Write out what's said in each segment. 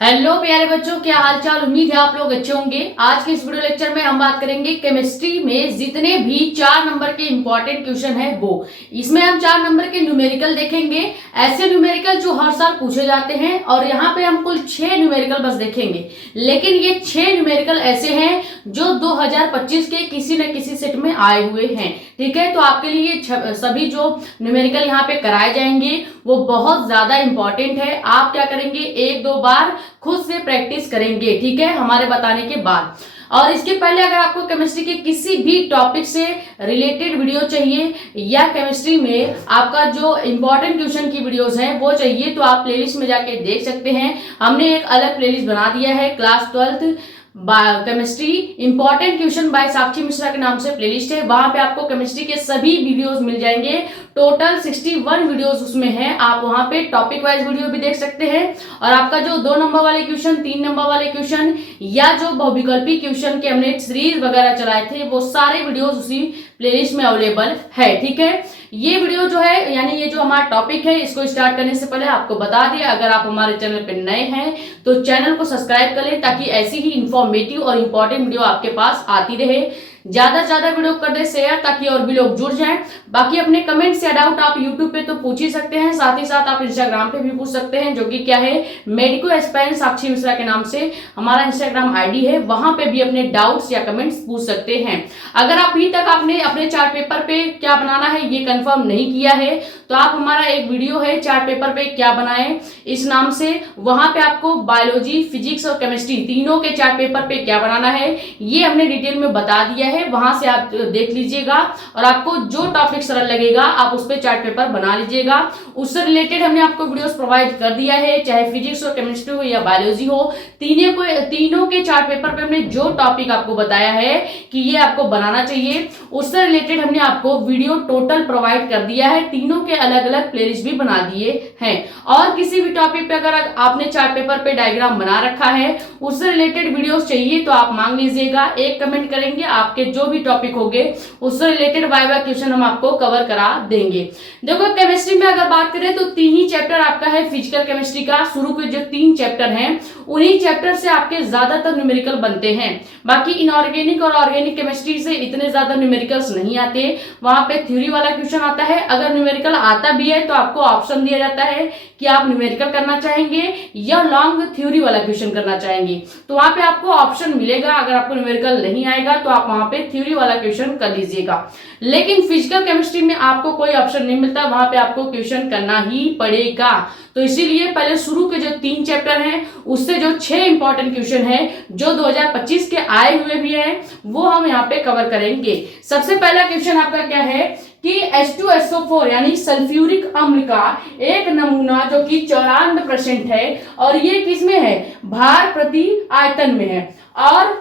Hello प्यारे बच्चों, क्या हाल चाल। उम्मीद है आप लोग अच्छे होंगे। आज के इस वीडियो लेक्चर में हम बात करेंगे केमिस्ट्री में जितने भी 4 नंबर के इंपॉर्टेंट क्वेश्चन है वो। इसमें हम 4 नंबर के न्यूमेरिकल देखेंगे, ऐसे न्यूमेरिकल जो हर साल पूछे जाते हैं। और यहाँ पे हम कुल 6 न्यूमेरिकल बस देखेंगे, लेकिन ये 6 न्यूमेरिकल ऐसे हैं जो 2025 के किसी न किसी सेट में आए हुए हैं। ठीक है, तो आपके लिए सभी जो न्यूमेरिकल यहाँ पे कराए जाएंगे वो बहुत ज्यादा इंपॉर्टेंट है। आप क्या करेंगे, 1-2 बार खुद से प्रैक्टिस करेंगे, ठीक है, हमारे बताने के बाद। और इसके पहले अगर आपको केमिस्ट्री के किसी भी टॉपिक से रिलेटेड वीडियो चाहिए या केमिस्ट्री में आपका जो इंपॉर्टेंट क्वेश्चन की वीडियोस हैं वो चाहिए, तो आप प्लेलिस्ट में जाके देख सकते हैं। हमने एक अलग प्लेलिस्ट बना दिया है, class 12th chemistry important question by Sakshi Mishra के नाम से प्लेलिस्ट है। वहां पे आपको केमिस्ट्री के सभी वीडियोस मिल जाएंगे। टोटल 61 वीडियोस उसमें है। आप वहां पे टॉपिक वाइज वीडियो भी देख सकते हैं। और आपका जो 2 नंबर वाले क्वेश्चन, 3 नंबर वाले क्वेश्चन या जो बहुविकल्पी क्वेश्चन के हमने सीरीज वगैरह चलाए थे वो सारे वीडियोस उसी प्लेलिस्ट में अवेलेबल है। ठीक है, ये वीडियो जो है यानी ये जो हमारा टॉपिक है, इसको स्टार्ट करने से पहले आपको बता दिया, अगर आप हमारे चैनल पे नए हैं तो चैनल को सब्सक्राइब कर लें ताकि ऐसी ही इंफॉर्मेटिव और इंपॉर्टेंट वीडियो आपके पास आती रहे। ज्यादा से ज्यादा वीडियो कर दे शेयर ताकि और भी लोग जुड़ जाएं। बाकी अपने कमेंट्स या डाउट आप यूट्यूब पे तो पूछ ही सकते हैं, साथ ही साथ आप इंस्टाग्राम पे भी पूछ सकते हैं, जो कि क्या है, मेडिको एस्पायरेंट साक्षी मिश्रा के नाम से हमारा इंस्टाग्राम आईडी है। वहां पे भी अपने डाउट्स या कमेंट्स पूछ सकते हैं। अगर अभी तक आपने अपने चार्ट पेपर पे क्या बनाना है ये कंफर्म नहीं किया है तो आप हमारा एक वीडियो है चार्ट पेपर पे क्या बनाएं इस नाम से, वहां पे आपको बायोलॉजी, फिजिक्स और केमिस्ट्री तीनों के चार्ट पेपर पे क्या बनाना है ये हमने डिटेल में बता दिया है। वहां से आप देख लीजिएगा और आपको जो टॉपिक सरल लगेगा आप उस पर चार्ट पेपर बना लीजिएगा। उससे रिलेटेड हमने आपको वीडियोस प्रोवाइड कर दिया है, चाहे फिजिक्स हो, केमिस्ट्री हो या बायोलॉजी हो। तीनों के चार्ट पेपर पे हमने जो टॉपिक आपको बताया है कि ये आपको बनाना चाहिए, उससे रिलेटेड हमने आपको वीडियो टोटल प्रोवाइड कर दिया है। तीनों के अलग अलग प्लेलिस्ट भी बना दिए हैं। और किसी भी टॉपिक पे अगर आपने चार्ट पेपर पे डायग्राम बना रखा है, उससे रिलेटेड वीडियोस चाहिए तो आप मांग लीजिएगा। एक कमेंट करेंगे, आपके जो भी टॉपिक होंगे उससे रिलेटेड वाइवा क्वेश्चन हम आपको कवर करा देंगे। देखो, केमिस्ट्री में अगर बात करें तो 3 ही चैप्टर आपका है फिजिकल केमिस्ट्री का। शुरू के जो 3 चैप्टर हैं उन्हीं चैप्टर से आपके ज्यादातर न्यूमेरिकल बनते हैं। बाकी इनऑर्गेनिक और ऑर्गेनिक केमिस्ट्री से इतने ज्यादा न्यूमेरिकल्स नहीं आते, वहां पे थ्योरी वाला क्वेश्चन आता है। अगर न्यूमेरिकल आता भी है तो आपको ऑप्शन दिया जाता है कि आप न्यूमेरिकल करना चाहेंगे या लॉन्ग थ्योरी वाला क्वेश्चन करना चाहेंगे, तो वहां पे आपको ऑप्शन मिलेगा। अगर आपको न्यूमेरिकल नहीं आएगा तो आप वहां पे थ्योरी वाला क्वेश्चन कर लीजिएगा। लेकिन फिजिकल केमिस्ट्री में आपको कोई ऑप्शन नहीं मिलता, वहां पे आपको क्वेश्चन करना ही पड़ेगा। तो इसीलिए पहले शुरू के जो 3 चैप्टर हैं उससे जो 6 इंपॉर्टेंट क्वेश्चन हैं जो 2025 के आए हुए भी हैं वो हम यहाँ पे कवर करेंगे। सबसे पहला क्वेश्चन आपका क्या है कि H2SO4 यानी सल्फ्यूरिक अम्ल का एक नमूना जो कि 94% है और ये किसमें है, भार प्रति आयतन में है, और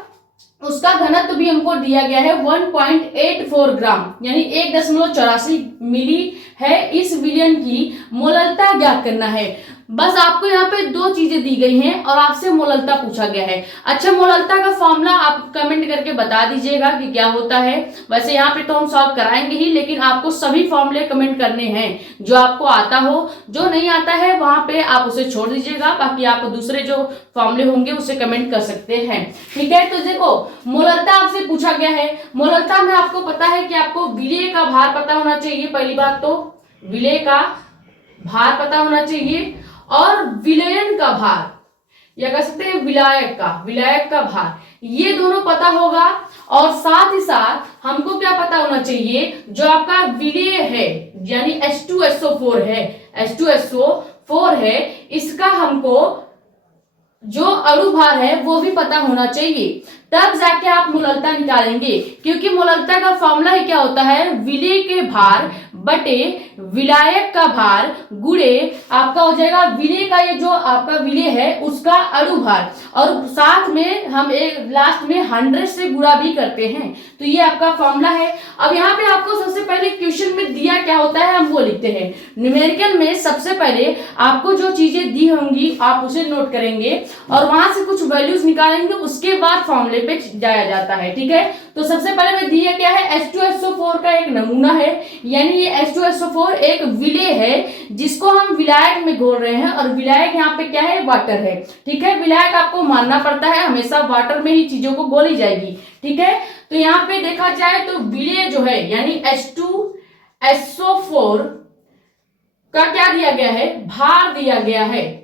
उसका घनत्व भी हमको दिया गया है 1.84 ग्राम यानी 1.84 मिली है। इस विलयन की मोललता ज्ञात करना है। बस आपको यहाँ पे 2 चीजें दी गई हैं और आपसे मोललता पूछा गया है। अच्छा, मोललता का फॉर्मूला आप कमेंट करके बता दीजिएगा कि क्या होता है। वैसे यहाँ पे तो हम सॉल्व कराएंगे ही, लेकिन आपको सभी फॉर्मूले कमेंट करने हैं जो आपको आता हो। जो नहीं आता है वहां पे आप उसे छोड़ दीजिएगा, बाकी आप दूसरे जो फॉर्मूले होंगे उसे कमेंट कर सकते हैं। ठीक है, तो देखो मोललता आपसे पूछा गया है। मोललता में आपको पता है कि आपको विलेय का भार पता होना चाहिए। पहली बात तो विलेय का भार पता होना चाहिए और विलयन का भार या कह सकते हैं विलायक का भार, ये दोनों पता होगा। और साथ ही साथ हमको क्या पता होना चाहिए, जो आपका विलेय है यानी H2SO4 है, H2SO4 है, इसका हमको जो अणुभार है वो भी पता होना चाहिए, तब जाके आप मोललता निकालेंगे। क्योंकि मोललता का फॉर्मूला ही क्या होता है, विलेय के भार बटे विलायक का भार गुणे आपका हो जाएगा विलेय का, ये जो आपका विलेय है उसका अणुभार, और साथ में हम एक लास्ट में 100 से गुणा भी करते हैं। तो ये आपका फॉर्मूला है। अब यहाँ पे आपको सबसे पहले क्वेश्चन में दिया क्या होता है हम वो लिखते हैं। न्यूमेरिकल में सबसे पहले आपको जो चीजें दी होंगी आप उसे नोट करेंगे और वहां से कुछ वैल्यूज निकालेंगे, उसके बाद फॉर्मूले फार्मूले पे जाया जाता है। ठीक है, तो सबसे पहले में दिया क्या है, H2SO4 का एक नमूना है, यानी ये H2SO4 एक विलेय है जिसको हम विलायक में घोल रहे हैं, और विलायक यहाँ पे क्या है, वाटर है। ठीक है, विलायक आपको मानना पड़ता है, हमेशा वाटर में ही चीजों को घोली जाएगी। ठीक है, तो यहाँ पे देखा जाए तो विलेय जो है यानी H2SO4 का क्या दिया गया है, भार दिया गया है।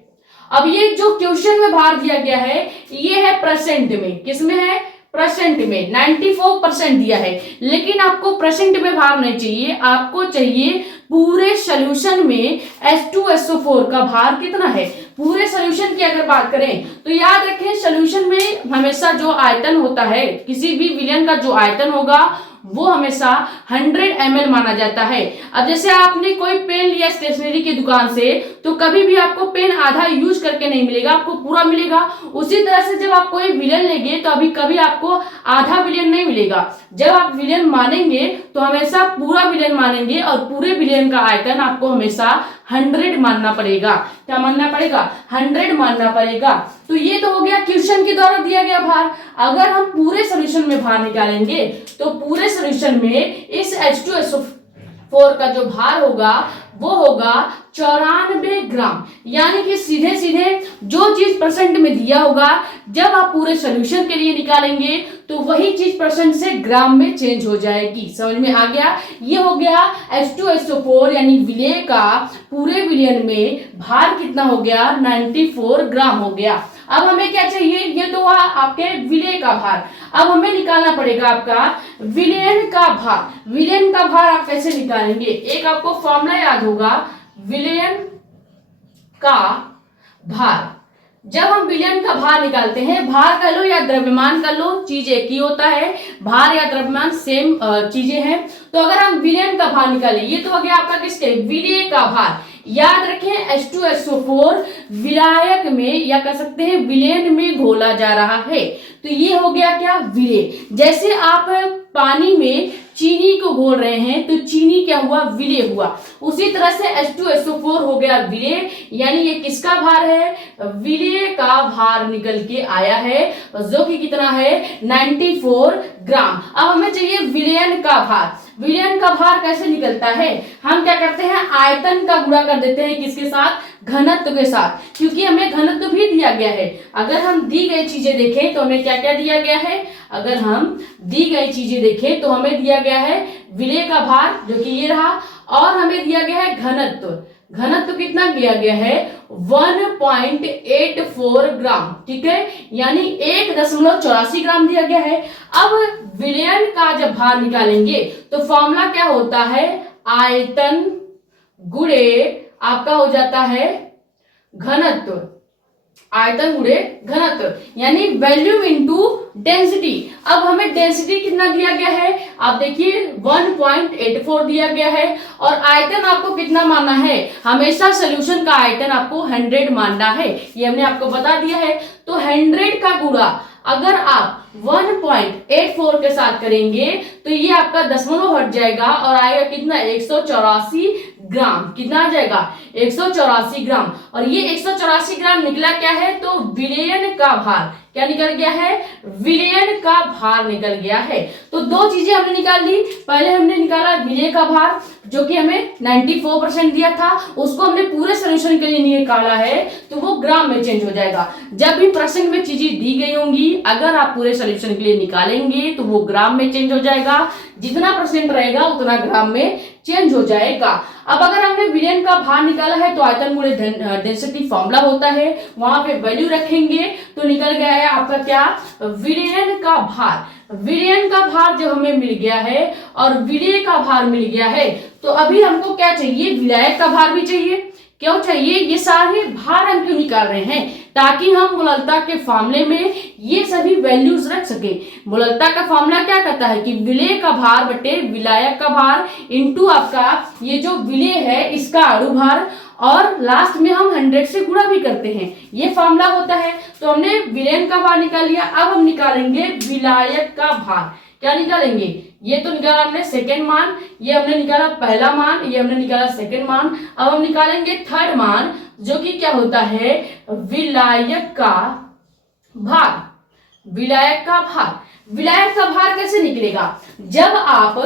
अब ये जो क्वेश्चन में भार दिया गया है ये है परसेंट में, किसमें है, परसेंट में 94% दिया है, लेकिन आपको परसेंट में भार नहीं चाहिए, आपको चाहिए पूरे सॉल्यूशन में H2SO4 का भार कितना है। पूरे सॉल्यूशन की अगर बात करें तो याद रखें सॉल्यूशन में हमेशा जो आयतन होता है, किसी भी विलयन का जो आयतन होगा वो हमेशा 100 ml माना जाता है। अब जैसे आपने कोई पेन लिया स्टेशनरी की दुकान से, तो कभी भी आपको पेन आधा यूज करके नहीं मिलेगा, आपको पूरा मिलेगा। उसी तरह से जब आप कोई विलयन लेंगे तो अभी कभी आपको आधा विलयन नहीं मिलेगा। जब आप विलयन मानेंगे तो हमेशा पूरा विलयन मानेंगे, और पूरे विलयन का आयतन आपको हमेशा 100 मानना पड़ेगा। क्या मानना पड़ेगा, 100 मानना पड़ेगा। तो ये तो हो गया क्वेश्चन के द्वारा दिया गया भार। अगर हम पूरे सॉल्यूशन में भार निकालेंगे तो पूरे सॉल्यूशन में इस H2SO4 का जो भार होगा वो होगा 94 ग्राम, यानी कि सीधे सीधे जो चीज परसेंट में दिया होगा जब आप पूरे सॉल्यूशन के लिए निकालेंगे तो वही चीज परसेंट से ग्राम में चेंज हो जाएगी। समझ में आ गया, ये हो गया H2SO4 यानी विलेय का पूरे विलयन में भार कितना हो गया, 94 ग्राम हो गया। अब हमें क्या चाहिए, ये तो हुआ आपके विलेय का भार। अब हमें निकालना पड़ेगा आपका विलयन का भार। विलयन का भार आप कैसे निकालेंगे, एक आपको फॉर्मूला याद होगा, विलयन का भार। जब हम विलयन का भार निकालते हैं, भार कर लो या द्रव्यमान कर लो, चीज एक ही होता है, भार या द्रव्यमान सेम चीजें हैं। तो अगर हम विलयन का भार निकालें, ये तो हो गया आपका किसके, विलेय का भार। याद रखें H2SO4 विलायक में या कह सकते हैं विलयन में घोला जा रहा है, तो ये हो गया क्या, विलेय। जैसे आप पानी में चीनी को घोल रहे हैं तो चीनी क्या हुआ, विलेय हुआ। उसी तरह से H2SO4 हो गया विलेय, यानी ये किसका भार है, विलेय का भार निकल के आया है, जो कि कितना है, 94 ग्राम। अब हमें चाहिए विलयन का भार। विलयन का भार कैसे निकलता है, हम क्या करते हैं, आयतन का गुणा कर देते हैं किसके साथ, घनत्व के साथ, क्योंकि हमें घनत्व भी दिया गया है। अगर हम दी गई चीजें देखें तो हमें क्या क्या दिया गया है, अगर हम दी गई चीजें देखें तो हमें दिया गया है विलेय का भार जो कि ये रहा, और हमें दिया गया है घनत्व। घनत्व कितना दिया गया है, 1.84 ग्राम। ठीक है, यानी 1.84 ग्राम दिया गया है। अब विलयन का जब भार निकालेंगे तो फॉर्मूला क्या होता है, आयतन गुणे आपका हो जाता है घनत्व। आयतन गुणे घनत्व यानी वॉल्यूम इनटू डेंसिटी। अब हमें डेंसिटी कितना दिया गया है, आप देखिए 1.84 दिया गया है, और आयतन आपको कितना मानना है, हमेशा सॉल्यूशन का आयतन आपको 100 मानना है, ये हमने आपको बता दिया है। तो 100 का गुणा अगर आप 1.84 के साथ करेंगे तो ये आपका दशमलव हट जाएगा और आएगा कितना, 184 ग्राम। कितना आ जाएगा, 184 ग्राम। और ये 184 ग्राम निकला क्या है, तो विलयन का भार। क्या निकल गया है, विलयन का भार निकल गया है। तो दो चीजें हमने निकाल ली, पहले हमने निकाला विलेय का भार जो कि हमें 94% दिया था, उसको हमने पूरे सॉल्यूशन के लिए निकाला है तो वो ग्राम में चेंज हो जाएगा। जब भी प्रश्न में चीजें दी गई होंगी, अगर आप पूरे सॉल्यूशन के लिए निकालेंगे तो वो ग्राम में चेंज हो जाएगा, जितना परसेंट रहेगा उतना ग्राम में चेंज हो जाएगा। अब अगर हमने विलयन का भार निकाला है तो आयतन गुणे डेंसिटी फॉर्मूला होता है, वहां पे वैल्यू रखेंगे तो निकल गया है आपका क्या, विलयन का भार। विलयन का भार जब हमें मिल गया है और विलेय का भार मिल गया है तो अभी हमको क्या चाहिए, विलायक का भार भी चाहिए। क्यों चाहिए, ये सारे भार हम क्यों निकाल रहे हैं, ताकि हम मोललता के फॉर्मूले में ये सभी वैल्यूज रख सके। मोललता का फॉर्मूला क्या कहता है कि विलेय का भार बटे विलायक का भार इनटू आपका ये जो विलेय है इसका अणु भार, और लास्ट में हम 100 से गुणा भी करते हैं, ये फॉर्मूला होता है। तो हमने विलयन का भार निकाल लिया, अब हम निकालेंगे विलायक का भार। क्या निकालेंगे, ये तो निकाला हमने सेकेंड मान, ये हमने निकाला पहला मान, ये हमने निकाला सेकेंड मान। अब हम निकालेंगे थर्ड मान जो कि क्या होता है, विलायक का भार। विलायक का भार। विलायक का भार कैसे निकलेगा? जब आप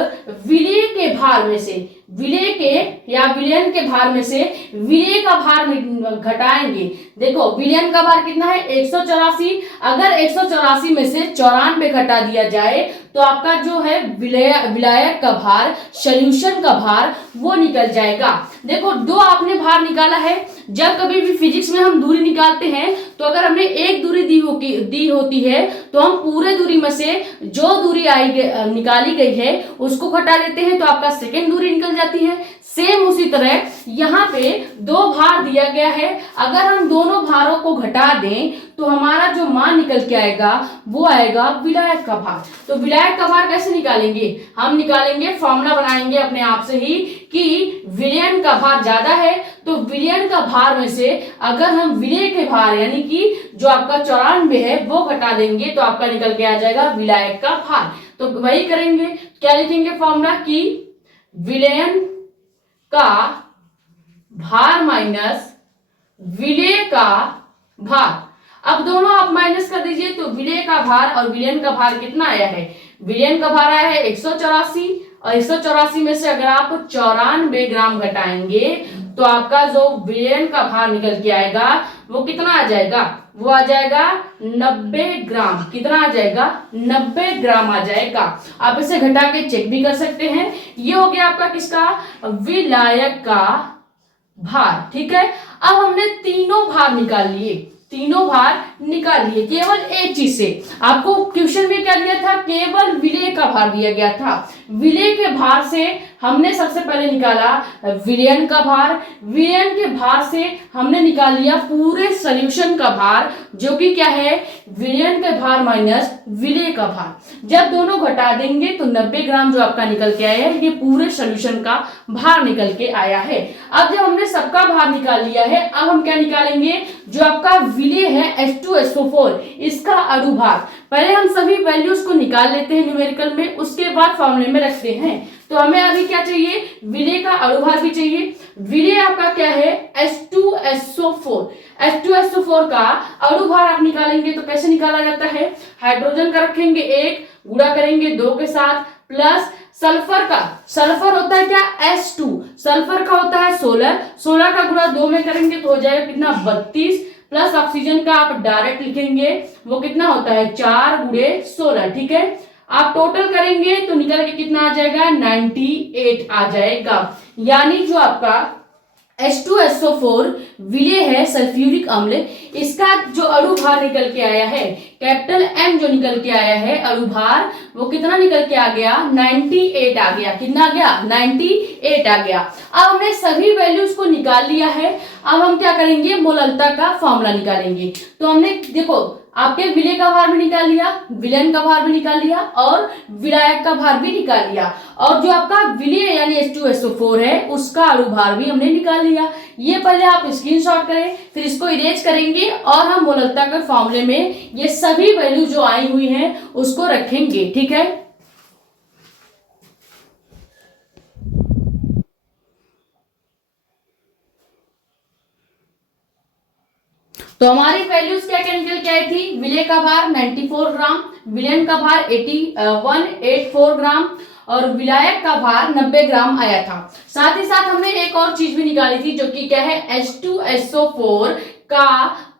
विलेय के भार में से, विलेय के या विलयन के भार में से विलेय का भार घटाएंगे। देखो विलयन का भार कितना है? 184। अगर 184 में से 94 घटा दिया जाए तो आपका जो है विलायक का भार, सॉल्यूशन का भार वो निकल जाएगा। देखो दो आपने भार निकाला है। जब कभी भी फिजिक्स में हम दूरी निकालते हैं तो अगर हमने एक दूरी दी होती है तो हम पूरे दूरी में से जो दूरी निकाली गई है उसको घटा लेते हैं तो आपका सेकेंड दूरी निकल जाती है। सेम उसी तरह यहाँ पे दो भार दिया गया है, अगर हम दोनों भारों को घटा दें तो हमारा जो मान निकल के आएगा वो आएगा विलायक का भार। तो विलायक का भार कैसे निकालेंगे? हम निकालेंगे, फॉर्मूला बनाएंगे अपने आप से ही कि विलयन का भार ज्यादा है तो विलयन का भार में से अगर हम विलेय के भार यानी कि जो आपका 94 है वो घटा देंगे तो आपका निकल के आ जाएगा विलायक का भार। तो वही करेंगे, क्या लिखेंगे फॉर्मूला कि विलयन का भार माइनस विलेय का भार। अब दोनों आप माइनस कर दीजिए तो विलेय का भार और विलयन का भार कितना आया है? विलयन का भार आया है 184 और 184 में से अगर आप 94 ग्राम घटाएंगे तो आपका जो विलयन का भार निकल के आएगा वो कितना आ जाएगा? वो आ जाएगा 90 ग्राम। कितना आ जाएगा? 90 ग्राम आ जाएगा। आप इसे घटा के चेक भी कर सकते हैं। ये हो गया आपका किसका? विलायक का भार। ठीक है, अब हमने तीनों भार निकाल लिए, तीनों भार निकाल लिए केवल एक चीज से। आपको क्वेश्चन में क्या दिया था? केवल विलेय का भार दिया गया था। विलेय के भार से हमने सबसे पहले निकाला विलयन का भार, विलयन के भार से हमने निकाल लिया पूरे सॉल्यूशन का भार जो कि क्या है? विलयन के भार माइनस विलेय का भार। जब दोनों घटा देंगे तो 90 ग्राम जो आपका निकल के आया है ये पूरे सॉल्यूशन का भार निकल के आया है। अब जब हमने सबका भार निकाल लिया है अब हम क्या निकालेंगे? जो आपका विलेय है H2SO4 इसका अणु भार। पहले हम सभी वैल्यूज को निकाल लेते हैं न्यूमेरिकल में, उसके बाद फॉर्मूले में रखते हैं। तो हमें अभी क्या चाहिए? विलेय का अणु भार भी चाहिए। विलेय आपका क्या है? H2SO4। H2SO4 का अणु भार आप निकालेंगे तो कैसे निकाला जाता है? हाइड्रोजन का रखेंगे 1, गुणा करेंगे 2 के साथ, प्लस सल्फर का, सल्फर होता है क्या? H2, सल्फर का होता है 16, 16 का गुणा 2 में करेंगे तो हो जाएगा कितना? 32, प्लस ऑक्सीजन का आप डायरेक्ट लिखेंगे वो कितना होता है? 4 गुणे 16। ठीक है, आप टोटल करेंगे तो निकल के कितना आ जाएगा? 98 आ जाएगा। यानी जो आपका H2SO4 विलेय है सल्फ्यूरिक अम्ल, इसका जो अणु भार निकल के आया है कैपिटल M जो निकल के आया है अणु भार वो कितना निकल के आ गया? 98 आ गया। कितना आ गया? 98 आ गया। अब हमने सभी वैल्यूज को निकाल लिया है। अब हम क्या करेंगे? मोललता का फॉर्मूला निकालेंगे। तो हमने देखो आपके विलेय का भार भी निकाल लिया, विलयन का भार भी निकाल लिया और विलायक का भार भी निकाल लिया, और जो आपका विलेय यानी H2SO4 है उसका अणु भार भी हमने निकाल लिया। ये पहले आप स्क्रीनशॉट करें, फिर इसको इरेज करेंगे और हम मोललता के फॉर्मूले में ये सभी वैल्यू जो आई हुई हैं उसको रखेंगे। ठीक है, तो हमारी वैल्यूज क्या क्या निकल के आई थी? विलेय का भार 94 ग्राम, विलयन का भार 184 ग्राम और विलायक का भार 90 ग्राम आया था। साथ ही साथ हमने एक और चीज भी निकाली थी जो कि क्या है? H2SO4 का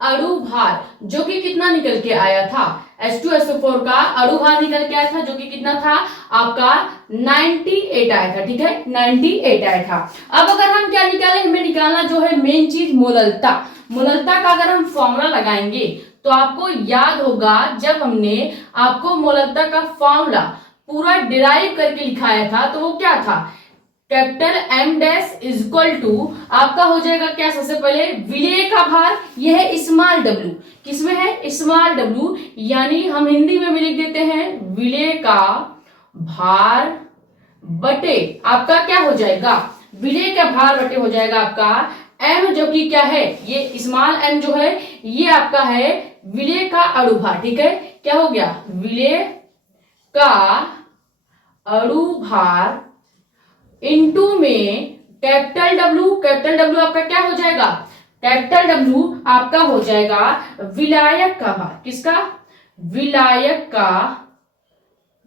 अणु भार जो कि कितना निकल के आया था? H2SO4 का अणु भार निकल के आया था जो कि कितना था? आपका 98 आया था। ठीक है, 98 आया था। अब अगर हम क्या निकालें? हमें निकालना जो है मेन चीज मोललता। मोललता का अगर हम फॉर्मूला लगाएंगे तो आपको याद होगा जब हमने आपको मोललता का फॉर्मूला पूरा डिराइव करके लिखाया था तो वो क्या था? Capital M dash is equal to आपका हो जाएगा क्या? सबसे पहले विलेय का भार, यह है स्मॉल w। किसमें है? स्मॉल w, यानी हम हिंदी में भी लिख देते हैं विलेय का भार बटे आपका क्या हो जाएगा? विलेय का भार बटे हो जाएगा आपका M जो कि क्या है? ये स्मॉल m जो है ये आपका है विलेय का अणु भार। ठीक है, क्या हो गया? विलेय का अणु भार इनटू में कैपिटल W, कैपिटल W आपका क्या हो जाएगा? कैपिटल W आपका हो जाएगा विलायक का भार। किसका? विलायक का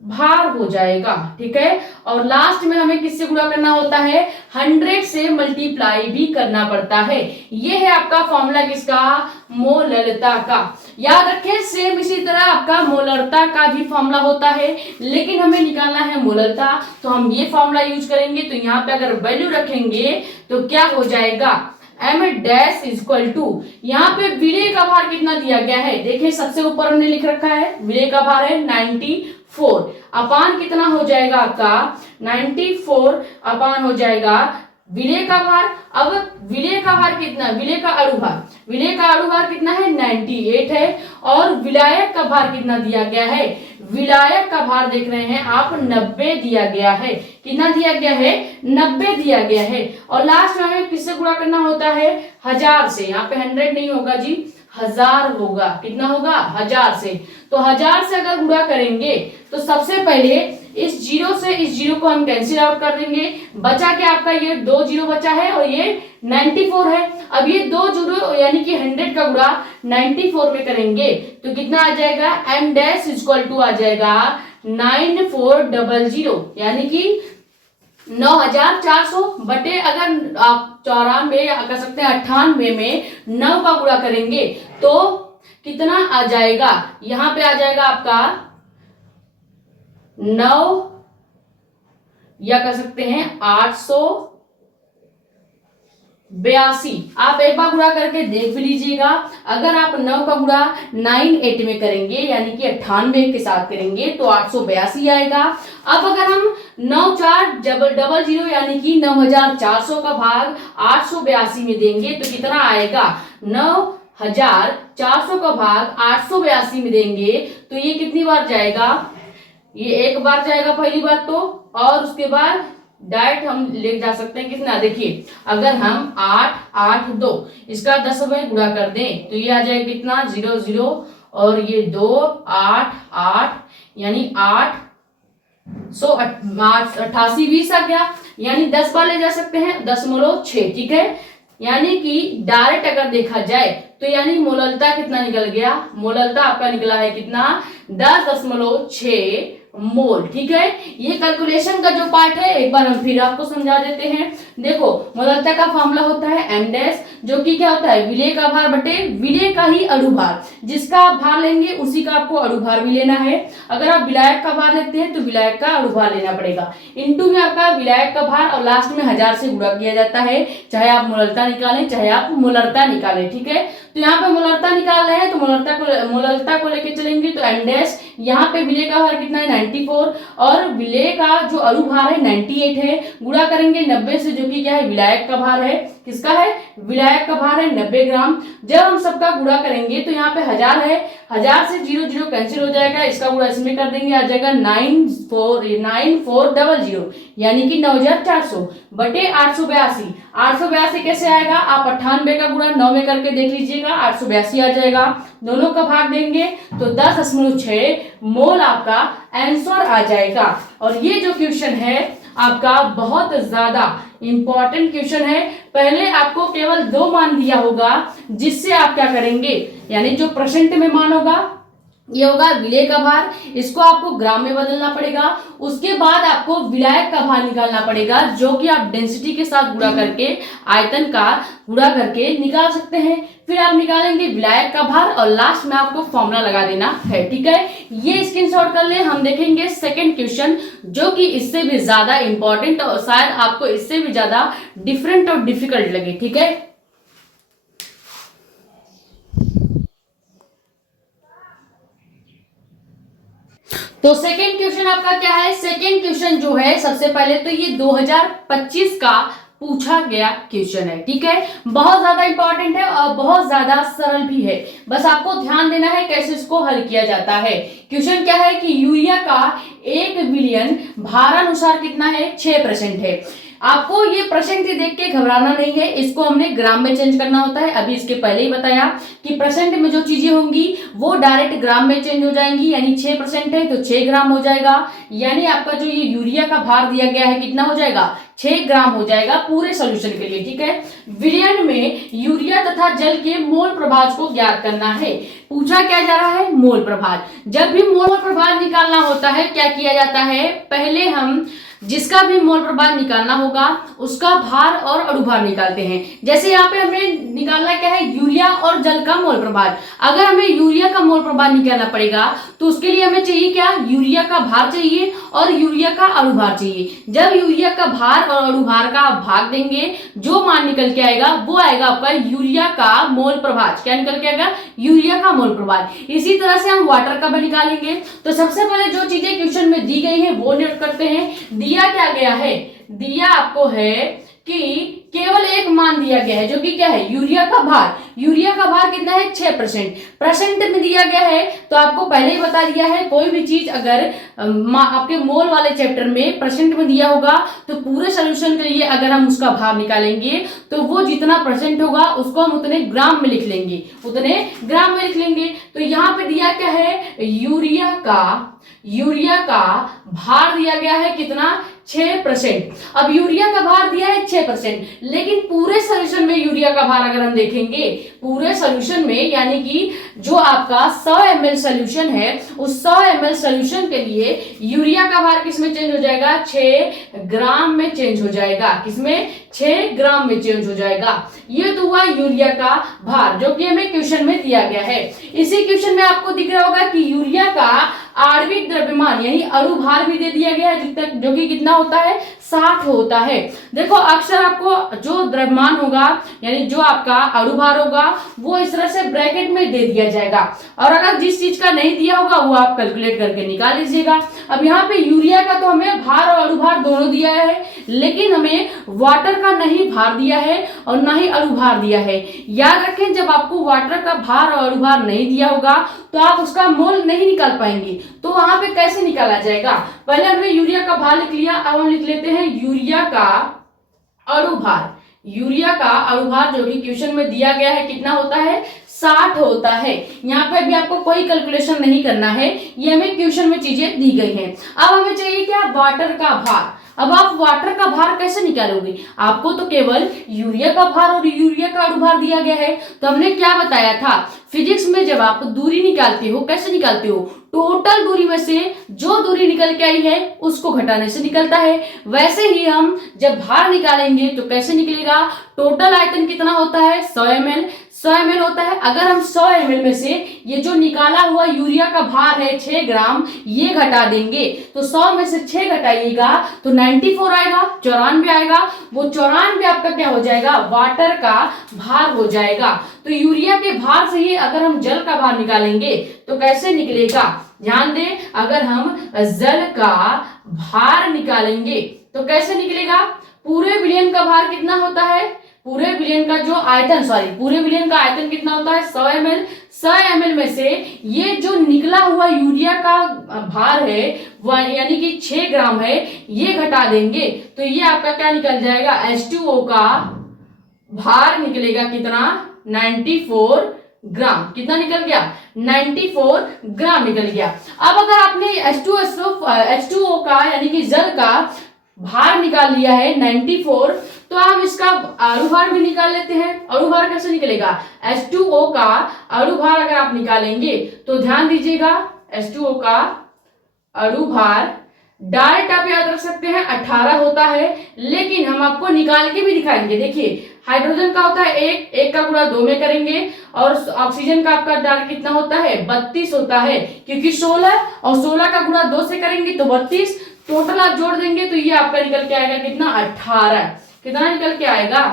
भार हो जाएगा। ठीक है, और लास्ट में हमें किससे गुणा करना होता है, 100 से मल्टीप्लाई भी करना पड़ता है। ये है आपका फॉर्मूला किसका, मोलरता का। याद रखें सेम इसी तरह आपका मोलरता का भी फॉर्मूला होता है, लेकिन हमें निकालना है मोलरता, तो हम ये फॉर्मूला यूज करेंगे। तो यहाँ पे अगर वैल्यू रखेंगे तो क्या हो जाएगा, एम डैश इक्वल टू, यहाँ पे विलेय का भार कितना दिया गया है, देखिए सबसे ऊपर हमने लिख रखा है विलेय का भार है 94 अपान कितना हो जाएगा आपका 94 अपान हो जाएगा विलेय का भार। अब विलेय का भार कितना, विलेय का अणु भार कितना है 98 है, और विलायक का भार कितना दिया गया है, विलायक का भार देख रहे हैं आप 90 दिया गया है। कितना दिया गया है, 90 दिया गया है। और लास्ट में हमें किससे गुणा करना होता है, 1000 से। यहाँ पे 100 नहीं होगा जी, 1000 होगा। कितना होगा, 1000 से। तो 1000 से अगर गुणा करेंगे तो सबसे पहले इस जीरो से इस जीरो को हम कैंसिल आउट कर देंगे। बचा क्या आपका, ये 2 जीरो बचा है और ये 94 है। अब ये 2 जीरो यानी कि 100 का गुणा 94 में करेंगे तो कितना आ जाएगा, एम डैश इक्वल टू आ जाएगा 9400, यानी कि 9400 बटे, अगर आप 94 या कह सकते हैं 98 में 9 का गुणा करेंगे तो कितना आ जाएगा, यहां पे आ जाएगा आपका 9 या कह सकते हैं 882। आप एक बार गुणा करके देख भी लीजिएगा। अगर आप 9 का गुणा 98 में करेंगे यानी कि 98 के साथ करेंगे तो 882 आएगा। अब अगर हम 9400 यानी कि 9400 का भाग 882 में देंगे तो कितना आएगा, 9400 का भाग 882 में देंगे तो ये कितनी बार जाएगा, ये एक बार जाएगा पहली बात तो, और उसके बाद डायरेक्ट हम ले जा सकते हैं कितना, देखिए अगर हम 882 इसका 10 में गुणा कर दें तो ये आ जाएगा कितना 00 और ये 2 8 8 यानी 888 20 आ गया, यानी 10 बार ले जा सकते हैं 10.6। ठीक है, यानी कि डायरेक्ट अगर देखा जाए तो यानी मोललता कितना निकल गया, मोललता आपका निकला है कितना 10.6 मोल। ठीक है, ये कैलकुलेशन का जो पार्ट है एक बार हम फिर आपको समझा देते हैं। देखो मोललता का फॉर्मूला होता है एम डैश, जो कि क्या होता है विलेय का भार बटे विलेय का ही अणु भार, जिसका आप भार लेंगे उसी का आपको अणु भार भी लेना है। अगर आप विलायक का भार लेते हैं तो विलायक का अणु भार लेना पड़ेगा। इनटू में आपका विलायक का भार और लास्ट में 1000 से गुणा किया जाता है, चाहे आप मोललता निकालें चाहे आप मोलरता निकालें। ठीक है, तो यहाँ पे मोलरता निकाल रहे हैं तो मोललता को लेके चलेंगे तो एम डैश, यहाँ पे विलेय का भार कितना है 94 और विलेय का जो अणु भार है 98 है, गुणा करेंगे 90 से जो कि क्या है विलायक का भार है, किसका है विलायक का भार है 90 ग्राम। जब हम सबका गुणा करेंगे तो यहाँ पे 1000 है, 1000 से 00 कैंसिल हो जाएगा, इसका गुणा इसमें कर देंगे आ जाएगा 9400 यानी कि 9400 बटे 882। 882 कैसे आएगा, आप 98 का गुणा 9 में करके देख लीजिएगा 882 आ जाएगा, दोनों का भाग देंगे तो 10.6 मोल आपका आंसर आ जाएगा। और ये जो क्वेश्चन है आपका बहुत ज्यादा इंपॉर्टेंट क्वेश्चन है। पहले आपको केवल 2 मान दिया होगा, जिससे आप क्या करेंगे, यानी जो परसेंट में मान होगा ये होगा विलेय का भार, इसको आपको ग्राम में बदलना पड़ेगा। उसके बाद आपको विलायक का भार निकालना पड़ेगा, जो कि आप डेंसिटी के साथ गुणा करके आयतन का गुणा करके निकाल सकते हैं। फिर आप निकालेंगे विलायक का भार और लास्ट में आपको फॉर्मूला लगा देना है। ठीक है, ये स्क्रीनशॉट कर ले। हम देखेंगे सेकंड क्वेश्चन, जो कि इससे भी ज्यादा इंपॉर्टेंट और शायद आपको इससे भी ज्यादा डिफरेंट और डिफिकल्ट लगे। ठीक है, तो सेकेंड क्वेश्चन आपका क्या है, सेकेंड क्वेश्चन जो है सबसे पहले तो ये 2025 का पूछा गया क्वेश्चन है। ठीक है, बहुत ज्यादा इंपॉर्टेंट है और बहुत ज्यादा सरल भी है, बस आपको ध्यान देना है कैसे इसको हल किया जाता है। क्वेश्चन क्या है कि यूरिया का 1 बिलियन भारानुसार कितना है 6% है। आपको ये परसेंट देख के घबराना नहीं है, इसको हमने ग्राम में चेंज करना होता है। अभी इसके पहले ही बताया कि परसेंट में जो चीजें होंगी वो डायरेक्ट ग्राम में चेंज हो जाएंगी, यानी 6% है तो 6 ग्राम हो जाएगा। यानी आपका जो ये यूरिया का भार दिया गया है कितना हो जाएगा 6 ग्राम हो जाएगा पूरे सॉल्यूशन के लिए। ठीक है, विलयन में यूरिया तथा जल के मोल प्रभाज को ज्ञात करना है। पूछा क्या जा रहा है, मोल प्रभाज। जब भी मोल प्रभाज निकालना होता है क्या किया जाता है, पहले हम जिसका भी मोल प्रभाज निकालना होगा उसका भार और अणुभार निकालते हैं। जैसे यहाँ पे हमें निकालना क्या है, यूरिया और जल का मोल प्रभाज। अगर हमें यूरिया का मोल प्रभाज निकालना पड़ेगा तो उसके लिए हमें चाहिए क्या, यूरिया का भार चाहिए और यूरिया का अणुभार चाहिए। जब यूरिया का भार और अणुभार का आप भाग देंगे, जो मान निकल के आएगा वो आएगा आपका यूरिया का मोल प्रभाज। क्या निकल के आएगा, यूरिया का मोल प्रभाज। इसी तरह से हम वाटर का भी निकालेंगे। तो सबसे पहले जो चीजें क्वेश्चन में दी गई है वो नोट करते हैं। दिया क्या गया है, दिया आपको है कि केवल एक मान दिया गया है जो कि क्या है, यूरिया का भार। यूरिया का भार कितना है, 6%। परसेंट में दिया गया है तो आपको पहले ही बता दिया है, कोई भी चीज अगर आपके मोल वाले चैप्टर में परसेंट में दिया होगा तो पूरे सोल्यूशन के लिए अगर हम उसका भार निकालेंगे तो वो जितना परसेंट होगा उसको हम उतने ग्राम में लिख लेंगे, उतने ग्राम में लिख लेंगे। तो यहाँ पे दिया क्या है, यूरिया का भार दिया गया है कितना, 6%। अब यूरिया का भार दिया है 6%, लेकिन पूरे सॉल्यूशन में यूरिया का भार अगर हम देखेंगे, पूरे सॉल्यूशन में यानी कि जो आपका 100 ml सॉल्यूशन है उस 100 ml सॉल्यूशन के लिए यूरिया का भार किसमें चेंज हो जाएगा, 6 ग्राम में चेंज हो जाएगा। किसमें, 6 ग्राम में चेंज हो जाएगा। ये तो हुआ यूरिया का भार जो कि हमें क्वेश्चन में दिया गया है। इसी क्वेश्चन में आपको दिख रहा होगा कि यूरिया का आणविक द्रव्यमान यानी अणुभार भी दे दिया गया है, जो कि कितना होता है, 60 होता है। देखो अक्सर आपको जो द्रव्यमान होगा यानी जो आपका अणुभार होगा वो इस तरह से ब्रैकेट में दे दिया जाएगा, और अगर जिस चीज का नहीं दिया होगा वो आप कैलकुलेट करके निकाल लीजिएगा। अब यहाँ पे यूरिया का तो हमें भार और अणुभार दोनों दिया है, लेकिन हमें वाटर का नहीं भार दिया है और ना ही अणुभार दिया है। याद रखें, जब आपको वाटर का भार और अणुभार नहीं दिया होगा तो आप उसका मोल नहीं निकाल पाएंगे। तो वहां पे कैसे निकाला जाएगा, पहले हमने यूरिया का भार लिख लिया, अब हम लिख लेते हैं यूरिया का अणुभार। यूरिया का अणुभार जो कि क्वेश्चन में दिया गया है कितना होता है, 60 होता है। यहाँ पे भी आपको कोई कैलकुलेशन नहीं करना है, ये हमें क्वेश्चन में चीजें दी गई हैं। अब हमें चाहिए क्या, वाटर का भार। अब आप वाटर का भार कैसे निकालोगे, आपको तो केवल यूरिया का भार और यूरिया का अणुभार दिया गया है। तो हमने क्या बताया था, फिजिक्स में जब आप दूरी निकालते हो कैसे निकालते हो, टोटल दूरी में से जो दूरी निकल के आई है उसको घटाने से निकलता है। वैसे ही हम जब भार निकालेंगे तो कैसे निकलेगा, टोटल आयतन कितना होता है, 100 ml। 100 ml होता है। अगर हम 100 ml में से ये जो निकाला हुआ यूरिया का भार है 6 ग्राम, ये घटा देंगे तो 100 में से 6 घटाइएगा तो 94 आएगा, 94 आएगा। वो 94 आपका क्या हो जाएगा, वाटर का भार हो जाएगा। तो यूरिया के भार से ही अगर हम जल का भार निकालेंगे तो कैसे निकलेगा, ध्यान दें, अगर हम जल का भार निकालेंगे तो कैसे निकलेगा, पूरे विलयन का भार कितना होता है, पूरे विलयन का जो आयतन, पूरे विलयन का आयतन कितना होता है, 100 ml। 100 ml में से ये जो निकला हुआ यूरिया का भार है यानी कि 6 ग्राम है, ये घटा देंगे तो ये आपका क्या निकल जाएगा, H2O का भार निकलेगा कितना, 94 ग्राम। कितना निकल गया, 94 ग्राम निकल गया। अब अगर आपने H2O का यानी कि जल का भार निकाल लिया है 94, तो हम इसका अणुभार भी निकाल लेते हैं। अणुभार कैसे निकलेगा, H2O का अणुभार अगर आप निकालेंगे तो ध्यान दीजिएगा, H2O का अणुभार डायरेक्ट आप याद रख सकते हैं 18 होता है, लेकिन हम आपको निकाल के भी दिखाएंगे। देखिए हाइड्रोजन का होता है 1 का गुणा 2 में करेंगे, और ऑक्सीजन का आपका डायरेक्ट कितना होता है, 32 होता है, क्योंकि 16 और 16 का गुणा 2 से करेंगे तो 32, टोटल आप जोड़ देंगे तो ये आपका निकल के आएगा कितना, 18। कितना निकल के आएगा,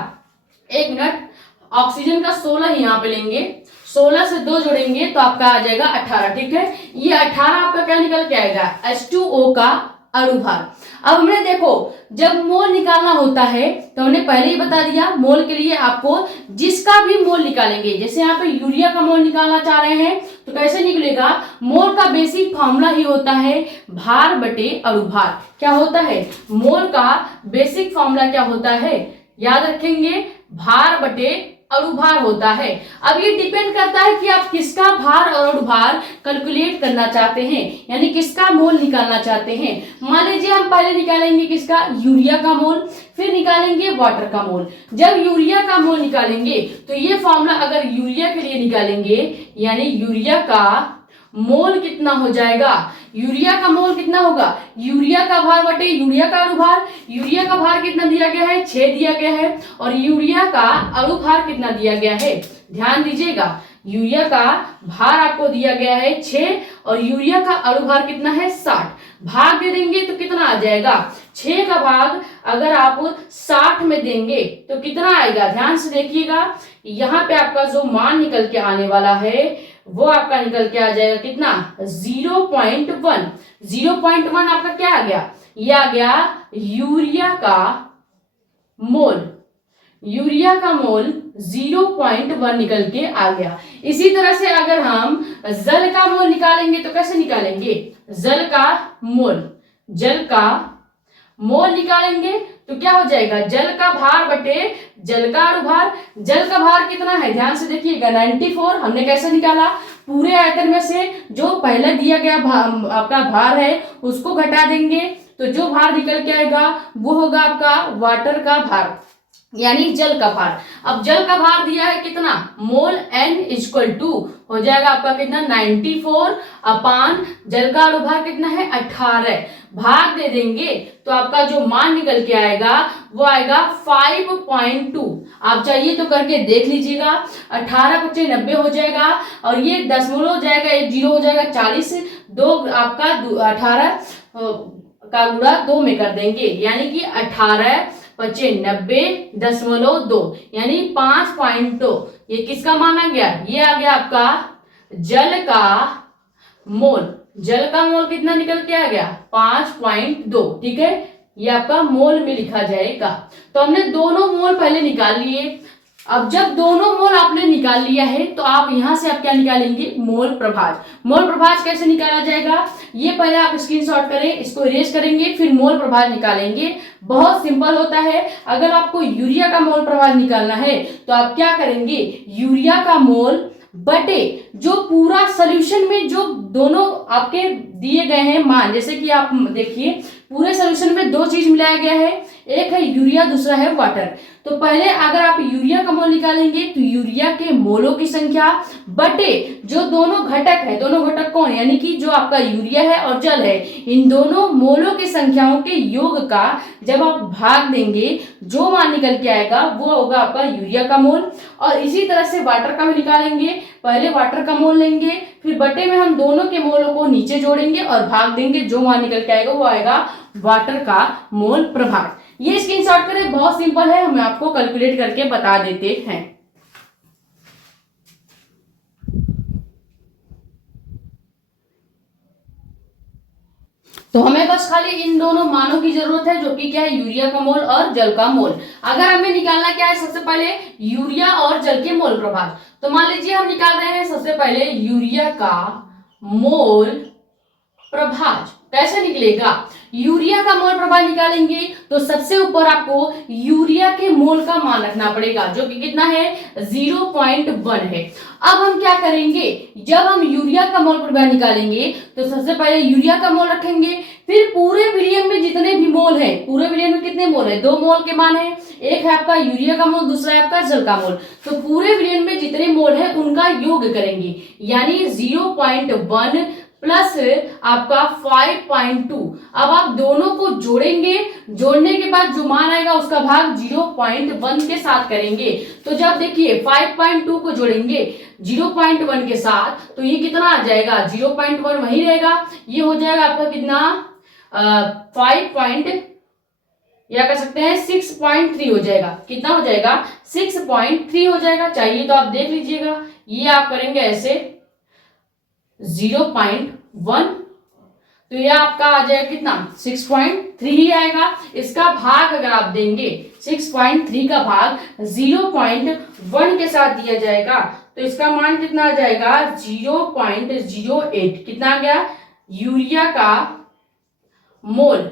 एक मिनट, ऑक्सीजन का 16 यहाँ पे लेंगे, 16 से 2 जोड़ेंगे तो आपका आ जाएगा 18। ठीक है, ये 18 आपका क्या निकल के आएगा, H2O का अणुभार। अब हमने देखो जब मोल निकालना होता है तो हमने पहले ही बता दिया, मोल के लिए आपको जिसका भी मोल निकालेंगे, जैसे यहाँ पे यूरिया का मोल निकालना चाह रहे हैं तो कैसे निकलेगा, मोल का बेसिक फॉर्मूला ही होता है भार बटे अणुभार। क्या होता है, मोल का बेसिक फॉर्मूला क्या होता है, याद रखेंगे, भार बटे अणुभार होता है। अब ये डिपेंड करता है कि आप किसका भार और अणुभार कैलकुलेट करना चाहते हैं, यानी किसका मोल निकालना चाहते हैं। मान लीजिए हम पहले निकालेंगे किसका, यूरिया का मोल, फिर निकालेंगे वाटर का मोल। जब यूरिया का मोल निकालेंगे तो ये फॉर्मूला अगर यूरिया के लिए निकालेंगे, यानी यूरिया का मोल कितना हो जाएगा, यूरिया का मोल कितना होगा, यूरिया का भार बटे यूरिया का अणुभार। यूरिया का भार कितना दिया गया है, 6 दिया गया है, और यूरिया का अणुभार कितना दिया गया है, ध्यान दीजिएगा, यूरिया का भार आपको दिया गया है 6 और यूरिया का अणुभार कितना है 60। भाग दे देंगे तो कितना आ जाएगा, 6 का भाग अगर आप 60 में देंगे तो कितना आएगा, ध्यान से देखिएगा। यहाँ पे आपका जो मान निकल के आने वाला है वो आपका निकल के आ जाएगा कितना, 0.1। 0.1 आपका क्या आ गया, ये आ गया यूरिया का मोल। यूरिया का मोल 0.1 निकल के आ गया। इसी तरह से अगर हम जल का मोल निकालेंगे तो कैसे निकालेंगे, जल का मोल निकालेंगे तो क्या हो जाएगा, जल का भार बटे जल का अणुभार। जल का भार कितना है, ध्यान से देखिएगा, 94। हमने कैसे निकाला, पूरे आयतन में से जो पहले दिया गया आपका भार है उसको घटा देंगे तो जो भार निकल के आएगा वो होगा आपका वाटर का भार, यानी जल का भार। अब जल का भार दिया है कितना, मोल n इक्वल टू हो जाएगा आपका कितना, 94 अपान जल का अणुभार कितना है 18। भाग दे देंगे तो आपका जो मान निकल के आएगा वो आएगा 5.2। आप चाहिए तो करके देख लीजिएगा, 18 × 90 हो जाएगा और ये दशमलव हो जाएगा, एक जीरो हो जाएगा 40, दो आपका 18 का गुणा 2 में कर देंगे, यानी कि 18 × 90.2 यानी 5.2। ये किसका मान आ गया, ये आ गया आपका जल का मोल। जल का मोल कितना निकल के आ गया, 5.2, ठीक है, ये आपका मोल में लिखा जाएगा। तो हमने दोनों मोल पहले निकाल लिए। अब जब दोनों मोल आपने निकाल लिया है तो आप यहां से आप क्या निकालेंगे, मोल प्रभाज। मोल प्रभाज कैसे निकाला जाएगा, ये पहले आप स्क्रीनशॉट करें, इसको इरेज करेंगे, फिर मोल प्रभाज निकालेंगे। बहुत सिंपल होता है। अगर आपको यूरिया का मोल प्रभाज निकालना है तो आप क्या करेंगे, यूरिया का मोल बटे जो पूरा सॉल्यूशन में जो दोनों आपके दिए गए हैं मान, जैसे कि आप देखिए पूरे सॉल्यूशन में 2 चीज मिलाया गया है, एक है यूरिया, दूसरा है वाटर। तो पहले अगर आप यूरिया का मोल निकालेंगे तो यूरिया के मोलों की संख्या बटे जो दोनों घटक है, दोनों घटक कौन, यानी कि जो आपका यूरिया है और जल है, इन दोनों मोलों की संख्याओं के योग का जब आप भाग देंगे जो मान निकल के आएगा वो होगा आपका यूरिया का मोल। और इसी तरह से वाटर का भी निकालेंगे, पहले वाटर का मोल लेंगे, फिर बटे में हम दोनों के मोलों को नीचे जोड़ेंगे और भाग देंगे, जो मान निकल के आएगा वो आएगा वाटर का मोल प्रभाग। ये स्क्रीनशॉट करें, बहुत सिंपल है, हम आपको कैलकुलेट करके बता देते हैं। तो हमें बस खाली इन दोनों मानों की जरूरत है, जो कि क्या है, यूरिया का मोल और जल का मोल। अगर हमें निकालना क्या है, सबसे पहले यूरिया और जल के मोल प्रभाग। तो मान लीजिए हम निकाल रहे हैं सबसे पहले यूरिया का मोल प्रभाज। कैसे निकलेगा, यूरिया का मोल प्रभाज निकालेंगे तो सबसे ऊपर आपको यूरिया के मोल का मान रखना पड़ेगा, जो कि कितना है, 0.1 है। अब हम क्या करेंगे, जब हम यूरिया का मोल प्रभाज निकालेंगे तो सबसे पहले यूरिया का मोल रखेंगे, फिर पूरे विलियम में जितने भी मोल है, पूरे विलियम में कितने मोल है, 2 मोल के मान है, एक है आपका यूरिया का मोल, दूसरा है आपका जल का मोल। तो पूरे विलियम में जितने मोल है उनका योग करेंगे, यानी 0.1 प्लस आपका 5.2। अब आप दोनों को जोड़ेंगे, जोड़ने के बाद जो मान आएगा उसका भाग 0.1 के साथ करेंगे। तो जब देखिए 5.2 को जोड़ेंगे 0.1 के साथ तो ये कितना आ जाएगा, 0.1 वही रहेगा, ये हो जाएगा आपका कितना या कह सकते हैं 6.3 हो जाएगा। कितना हो जाएगा, 6.3 हो जाएगा। चाहिए तो आप देख लीजिएगा, ये आप करेंगे ऐसे 0.1 तो ये आपका आ जाएगा कितना, 6.3 ही आएगा। इसका भाग अगर आप देंगे 6.3 का भाग 0.1 के साथ दिया जाएगा तो इसका मान कितना आ जाएगा, 0.08। कितना आ गया, यूरिया का मोल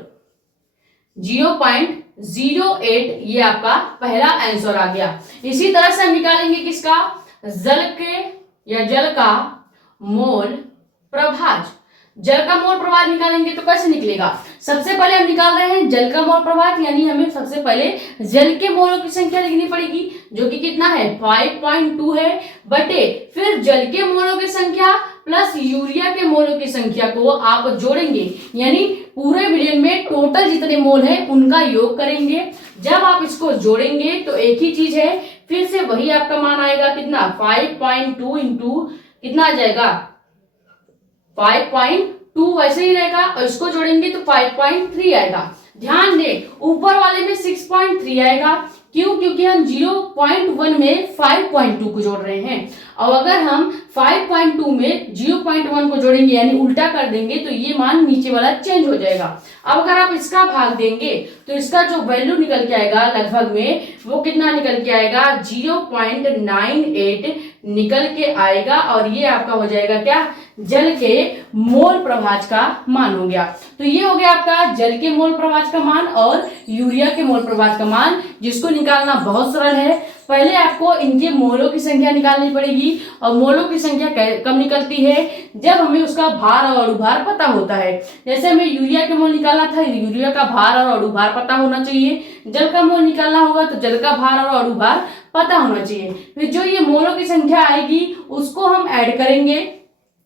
0.08 ये आपका पहला आंसर आ गया। इसी तरह से हम निकालेंगे किसका, जल के या जल का मोल प्रभाज। जल का मोल प्रभाज निकालेंगे तो कैसे निकलेगा, सबसे पहले हम निकाल रहे हैं जल का मोल प्रभाज, यानी हमें सबसे पहले जल के मोलों की संख्या लिखनी पड़ेगी जो कि कितना है 5.2 है, बटे फिर जल के मोलों की संख्या प्लस यूरिया के मोलों की संख्या को आप जोड़ेंगे, यानी पूरे विलयन में टोटल जितने मोल है उनका योग करेंगे। जब आप इसको जोड़ेंगे तो एक ही चीज है, फिर से वही आपका मान आएगा कितना 5.2 इंटू कितना आ जाएगा 5.2 वैसे ही रहेगा, और इसको जोड़ेंगे तो 5.3 आएगा। ध्यान दें ऊपर वाले में 6.3 आएगा, क्यों, क्योंकि हम 0.1 में 5.2 को जोड़ रहे हैं, और अगर हम 5.2 में 0.1 को जोड़ेंगे यानी उल्टा कर देंगे तो ये मान नीचे वाला चेंज हो जाएगा। अब अगर आप इसका भाग देंगे तो इसका जो वैल्यू निकल के आएगा लगभग में वो कितना निकल के आएगा 0.98 निकल के आएगा, और ये आपका हो जाएगा क्या, जल के मोल प्रभाज का मान हो गया। तो ये हो गया आपका जल के मोल प्रभाज का मान और यूरिया के मोल प्रभाज का मान, जिसको निकालना बहुत सरल है। पहले आपको इनके मोलों की संख्या निकालनी पड़ेगी, और मोलों की संख्या कब निकलती है, जब हमें उसका भार और अणुभार पता होता है। जैसे हमें यूरिया के मोल निकालना था, यूरिया का भार और अणुभार पता होना चाहिए, जल का मोल निकालना होगा तो जल का भार और अणुभार पता होना चाहिए। फिर जो ये मोलों की संख्या आएगी उसको हम ऐड करेंगे।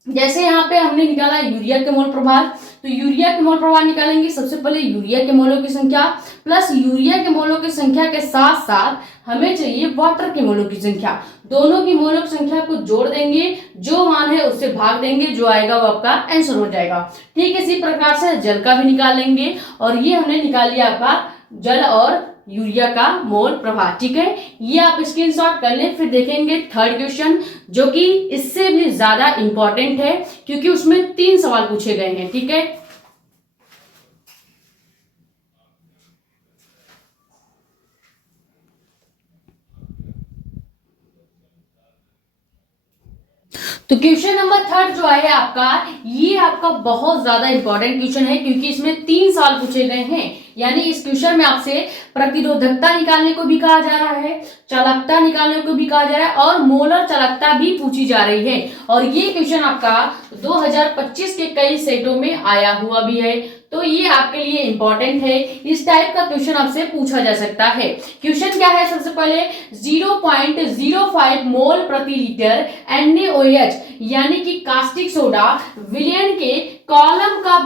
जैसे यहाँ पे हमने निकाला यूरिया के मोल प्रभार, तो यूरिया के मोल प्रभार निकालेंगे। सबसे पहले यूरिया के मोलों की संख्या प्लस यूरिया के मोलों की संख्या के साथ साथ हमें चाहिए वाटर के मोलों की संख्या। दोनों की मोलों की संख्या को जोड़ देंगे, जो मान है उससे भाग देंगे, जो आएगा वो आपका आंसर हो जाएगा। ठीक है, इसी प्रकार से जल का भी निकाल लेंगे, और ये हमने निकाल लिया आपका जल और यूरिया का मोल प्रभार। ठीक है, ये आप स्क्रीनशॉट कर लें। फिर देखेंगे थर्ड क्वेश्चन, जो कि इससे भी ज्यादा इंपॉर्टेंट है क्योंकि उसमें 3 सवाल पूछे गए हैं। ठीक है, तो क्वेश्चन नंबर थर्ड जो है आपका, ये आपका बहुत ज्यादा इंपॉर्टेंट क्वेश्चन है क्योंकि इसमें 3 सवाल पूछे गए हैं। यानी इस क्वेश्चन में आपसे प्रतिरोधकता निकालने को भी कहा जा रहा है, चालकता निकालने को भी कहा जा रहा है, और मोलर चालकता भी पूछी जा रही है। और ये क्वेश्चन आपका 2025 के कई सेटों में आया हुआ भी है, तो ये आपके लिए इंपॉर्टेंट है। इस टाइप का क्वेश्चन आपसे पूछा जा सकता है। क्वेश्चन क्या है, सबसे पहले 0.05 मोल प्रति लीटर NaOH यानी कि कास्टिक सोडा विलयन के कॉलम का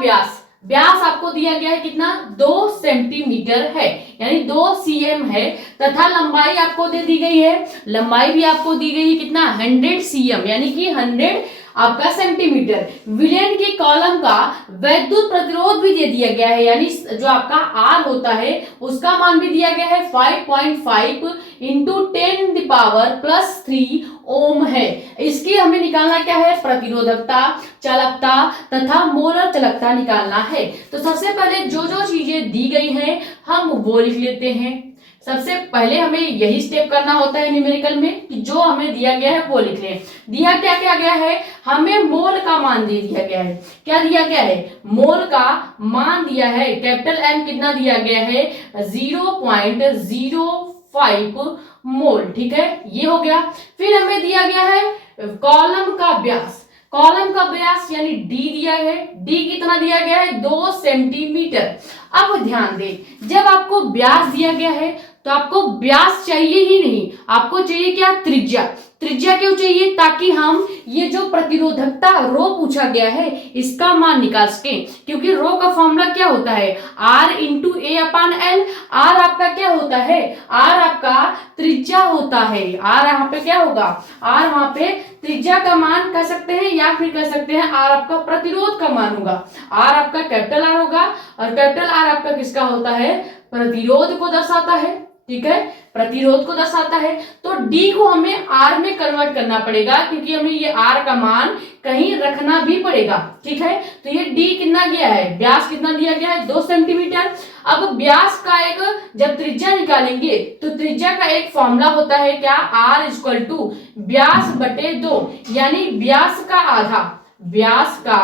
व्यास आपको दिया गया है कितना 2 सेंटीमीटर है, यानी 2 cm है, तथा लंबाई आपको दे दी गई है, लंबाई भी आपको दी गई है कितना 100 cm यानी कि 100 आपका सेंटीमीटर। विलयन के कॉलम का वैद्युत प्रतिरोध भी दे दिया गया है, यानी जो आपका R होता है उसका मान भी दिया गया है 5.5 इंटू 10⁻+3 ओम है। इसकी हमें निकालना क्या है, प्रतिरोधकता, चालकता तथा मोलर चालकता निकालना है। तो सबसे पहले जो जो चीजें दी गई हैं हम वो लिख लेते हैं। सबसे पहले हमें यही स्टेप करना होता है न्यूमेरिकल में कि जो हमें दिया गया है वो लिख लें। दिया क्या क्या गया है, हमें मोल का मान दे दिया गया है। क्या दिया गया है, मोल का मान दिया है, कैपिटल M कितना दिया गया है 0.05 मोल। ठीक है, ये हो गया। फिर हमें दिया गया है कॉलम का व्यास, कॉलम का व्यास यानी D दिया है, D कितना दिया गया है 2 सेंटीमीटर। अब ध्यान दें, जब आपको व्यास दिया गया है तो आपको व्यास चाहिए ही नहीं, आपको चाहिए क्या, त्रिज्या। त्रिज्या क्यों चाहिए, ताकि हम ये जो प्रतिरोधकता रो पूछा गया है इसका मान निकाल सके, क्योंकि रो का फॉर्मूला क्या होता है R इंटू A/L। R आपका क्या होता है, R आपका त्रिज्या होता है। R यहाँ पे क्या होगा, R वहां पे त्रिज्या का मान कह सकते हैं, या फिर कह सकते हैं R आपका प्रतिरोध का मान होगा। R आपका कैपिटल R होगा, और कैपिटल R आपका किसका होता है, प्रतिरोध को दर्शाता है। ठीक है, प्रतिरोध को दर्शाता है। तो D को हमें R में कन्वर्ट करना पड़ेगा, क्योंकि हमें ये R का मान कहीं रखना भी पड़ेगा। ठीक है, तो ये D कितना गया है, व्यास कितना दिया गया है 2 सेंटीमीटर। अब व्यास का एक जब त्रिज्या निकालेंगे तो त्रिज्या का एक फॉर्मूला होता है क्या, R इक्वल टू व्यास बटे 2, यानी व्यास का आधा, व्यास का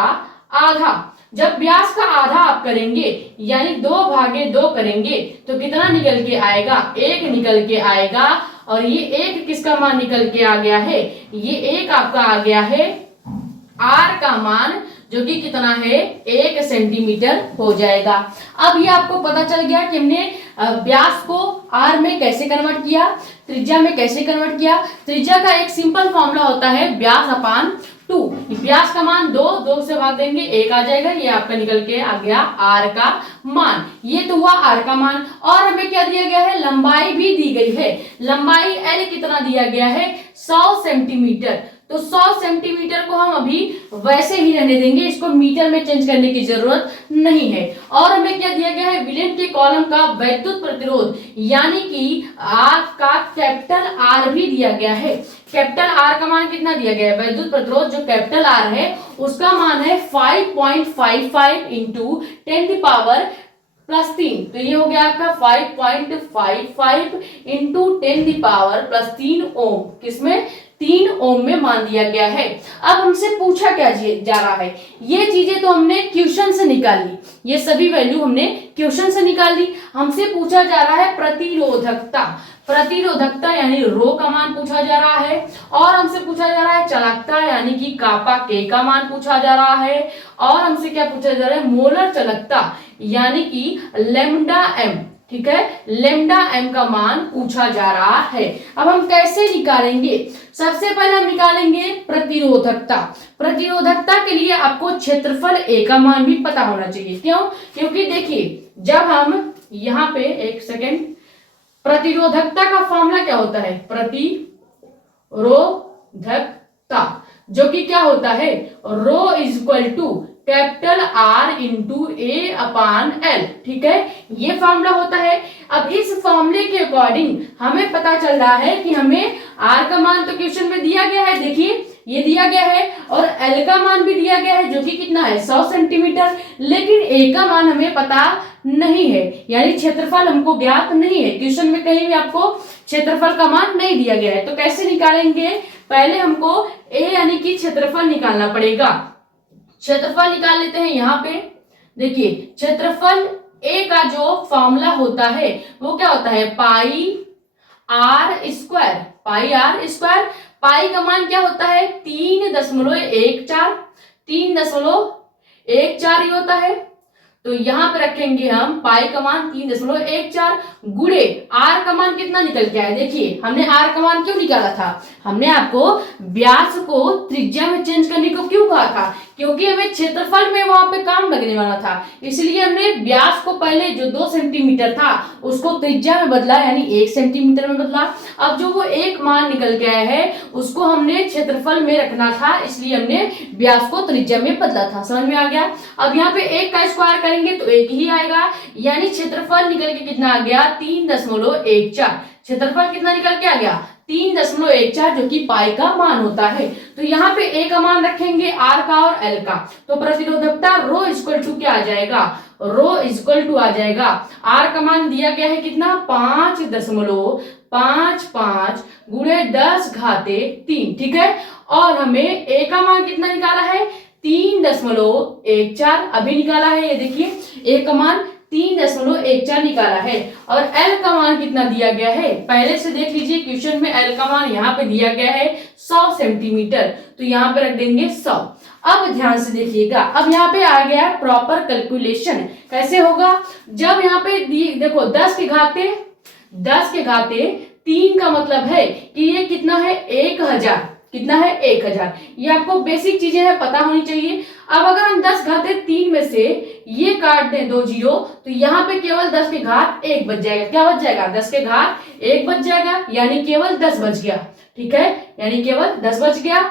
आधा। जब व्यास का आधा आप करेंगे यानी 2/2 करेंगे तो कितना निकल के आएगा, 1 निकल के आएगा। और ये 1 किसका मान निकल के आ गया है, ये 1 आपका आ गया है आर का मान, जो कि कितना है 1 सेंटीमीटर हो जाएगा। अब ये आपको पता चल गया कि हमने व्यास को आर में कैसे कन्वर्ट किया, त्रिज्या में कैसे कन्वर्ट किया। त्रिज्या का एक सिंपल फॉर्मूला होता है व्यास अपान 2। व्यास का मान 2 से भाग देंगे 1 आ जाएगा, ये आपका निकल के आ गया आर का मान। ये तो हुआ आर का मान। और हमें क्या दिया गया है, लंबाई भी दी गई है। लंबाई एल कितना दिया गया है, 100 सेंटीमीटर। तो 100 सेंटीमीटर को हम अभी वैसे ही रहने देंगे, इसको मीटर में चेंज करने की जरूरत नहीं है। और हमें क्या दिया गया है, विलेन के कॉलम का वैद्युत प्रतिरोध यानी कि आपका कैपिटल आर भी दिया गया है। कैपिटल आर का मान कितना दिया गया है, वैद्युत प्रतिरोध जो कैपिटल आर है उसका मान है 5.55 इंटू 10⁻³ तो ये हो गया आपका 5.55 इंटू 10⁻³ ओम, किसमें 3 ओम में मान दिया गया है। अब हमसे पूछा क्या जा रहा है, ये चीजें तो हमने क्वेश्चन से निकाल ली, ये सभी वैल्यू हमने क्वेश्चन से निकाल ली। हमसे पूछा जा रहा है प्रतिरोधकता। प्रतिरोधकता यानी रो का मान पूछा जा रहा है। और हमसे पूछा जा रहा है चालकता यानी कि कापा के का मान पूछा जा रहा है। और हमसे क्या पूछा जा रहा है, मोलर चालकता यानी कि लैम्डा एम, ठीक है, लैम्डा एम का मान पूछा जा रहा है। अब हम कैसे निकालेंगे, सबसे पहले हम निकालेंगे प्रतिरोधकता। प्रतिरोधकता के लिए आपको क्षेत्रफल ए का मान भी पता होना चाहिए। क्यों, क्योंकि देखिए जब हम यहाँ पे एक सेकेंड, प्रतिरोधकता का फॉर्मूला क्या होता है, प्रतिरोधकता जो कि क्या होता है, rho is equal to capital R into A upon L, ठीक है, ये फॉर्मूला होता है। अब इस फॉर्मूले के अकॉर्डिंग हमें पता चल रहा है कि हमें आर का मान तो क्वेश्चन में दिया गया है, देखिए ये दिया गया है, और एल का मान भी दिया गया है जो कि कितना है 100 सेंटीमीटर, लेकिन ए का मान हमें पता नहीं है, यानी क्षेत्रफल हमको ज्ञात नहीं है। क्वेश्चन में कहीं भी आपको क्षेत्रफल का मान नहीं दिया गया है, तो कैसे निकालेंगे, पहले हमको ए यानी कि क्षेत्रफल निकालना पड़ेगा। क्षेत्रफल निकाल लेते हैं। यहाँ पे देखिए क्षेत्रफल ए का जो फॉर्मूला होता है वो क्या होता है, pi r square. Pi r square, pi का मान क्या होता है 3.14, 3.14 ही होता है। तो यहाँ पे रखेंगे हम पाई का मान 3.14 गुणे आर का मान कितना निकल के आया। देखिए हमने आर का मान क्यों निकाला था, हमने आपको व्यास को त्रिज्या में चेंज करने को क्यों कहा था, क्योंकि हमें क्षेत्रफल में वहां पे काम लगने वाला था, इसलिए हमने व्यास को पहले जो 2 सेंटीमीटर था उसको त्रिज्या में बदला यानी 1 सेंटीमीटर में बदला। अब जो वो 1 मान निकल गया है उसको हमने क्षेत्रफल में रखना था, इसलिए हमने व्यास को त्रिज्या में बदला था। समझ में आ गया। अब यहाँ पे 1 का स्क्वायर करेंगे तो 1 ही आएगा, यानी क्षेत्रफल निकल के कितना आ गया 3.14। क्षेत्रफल कितना निकल के आ गया 3.14 जो कि पाई का मान होता है। तो यहाँ पे ए का मान रखेंगे आर का और एल का, तो प्रतिरोधकता रो इक्वल टू क्या आ जाएगा, रो इक्वल टू आ जाएगा, आर का मान दिया गया है कितना 5.55 गुणे 10⁻³ ठीक है। और हमें ए का मान कितना निकाला है 3.14 अभी निकाला है, ये देखिए ए का मान 3.14 निकाला है। और एल का मान कितना दिया गया है, पहले से देख लीजिए क्वेश्चन में एल का मान यहाँ पे दिया गया है 100 सेंटीमीटर, तो यहाँ पे रख देंगे 100। अब ध्यान से देखिएगा, अब यहाँ पे आ गया प्रॉपर कैलकुलेशन। कैसे होगा, जब यहाँ पे देखो 10 के घाते 3 का मतलब है कि ये कितना है 1000, कितना है 1000। ये आपको बेसिक चीजें हैं पता होनी चाहिए। अब अगर हम 10⁻³ में से ये काट दें 2 जीरो, तो यहाँ पे केवल 10 के घात 1 बच जाएगा। क्या बच जाएगा 10 के घात 1 बच जाएगा, यानी केवल 10 बच गया, ठीक है, यानी केवल 10 बच गया।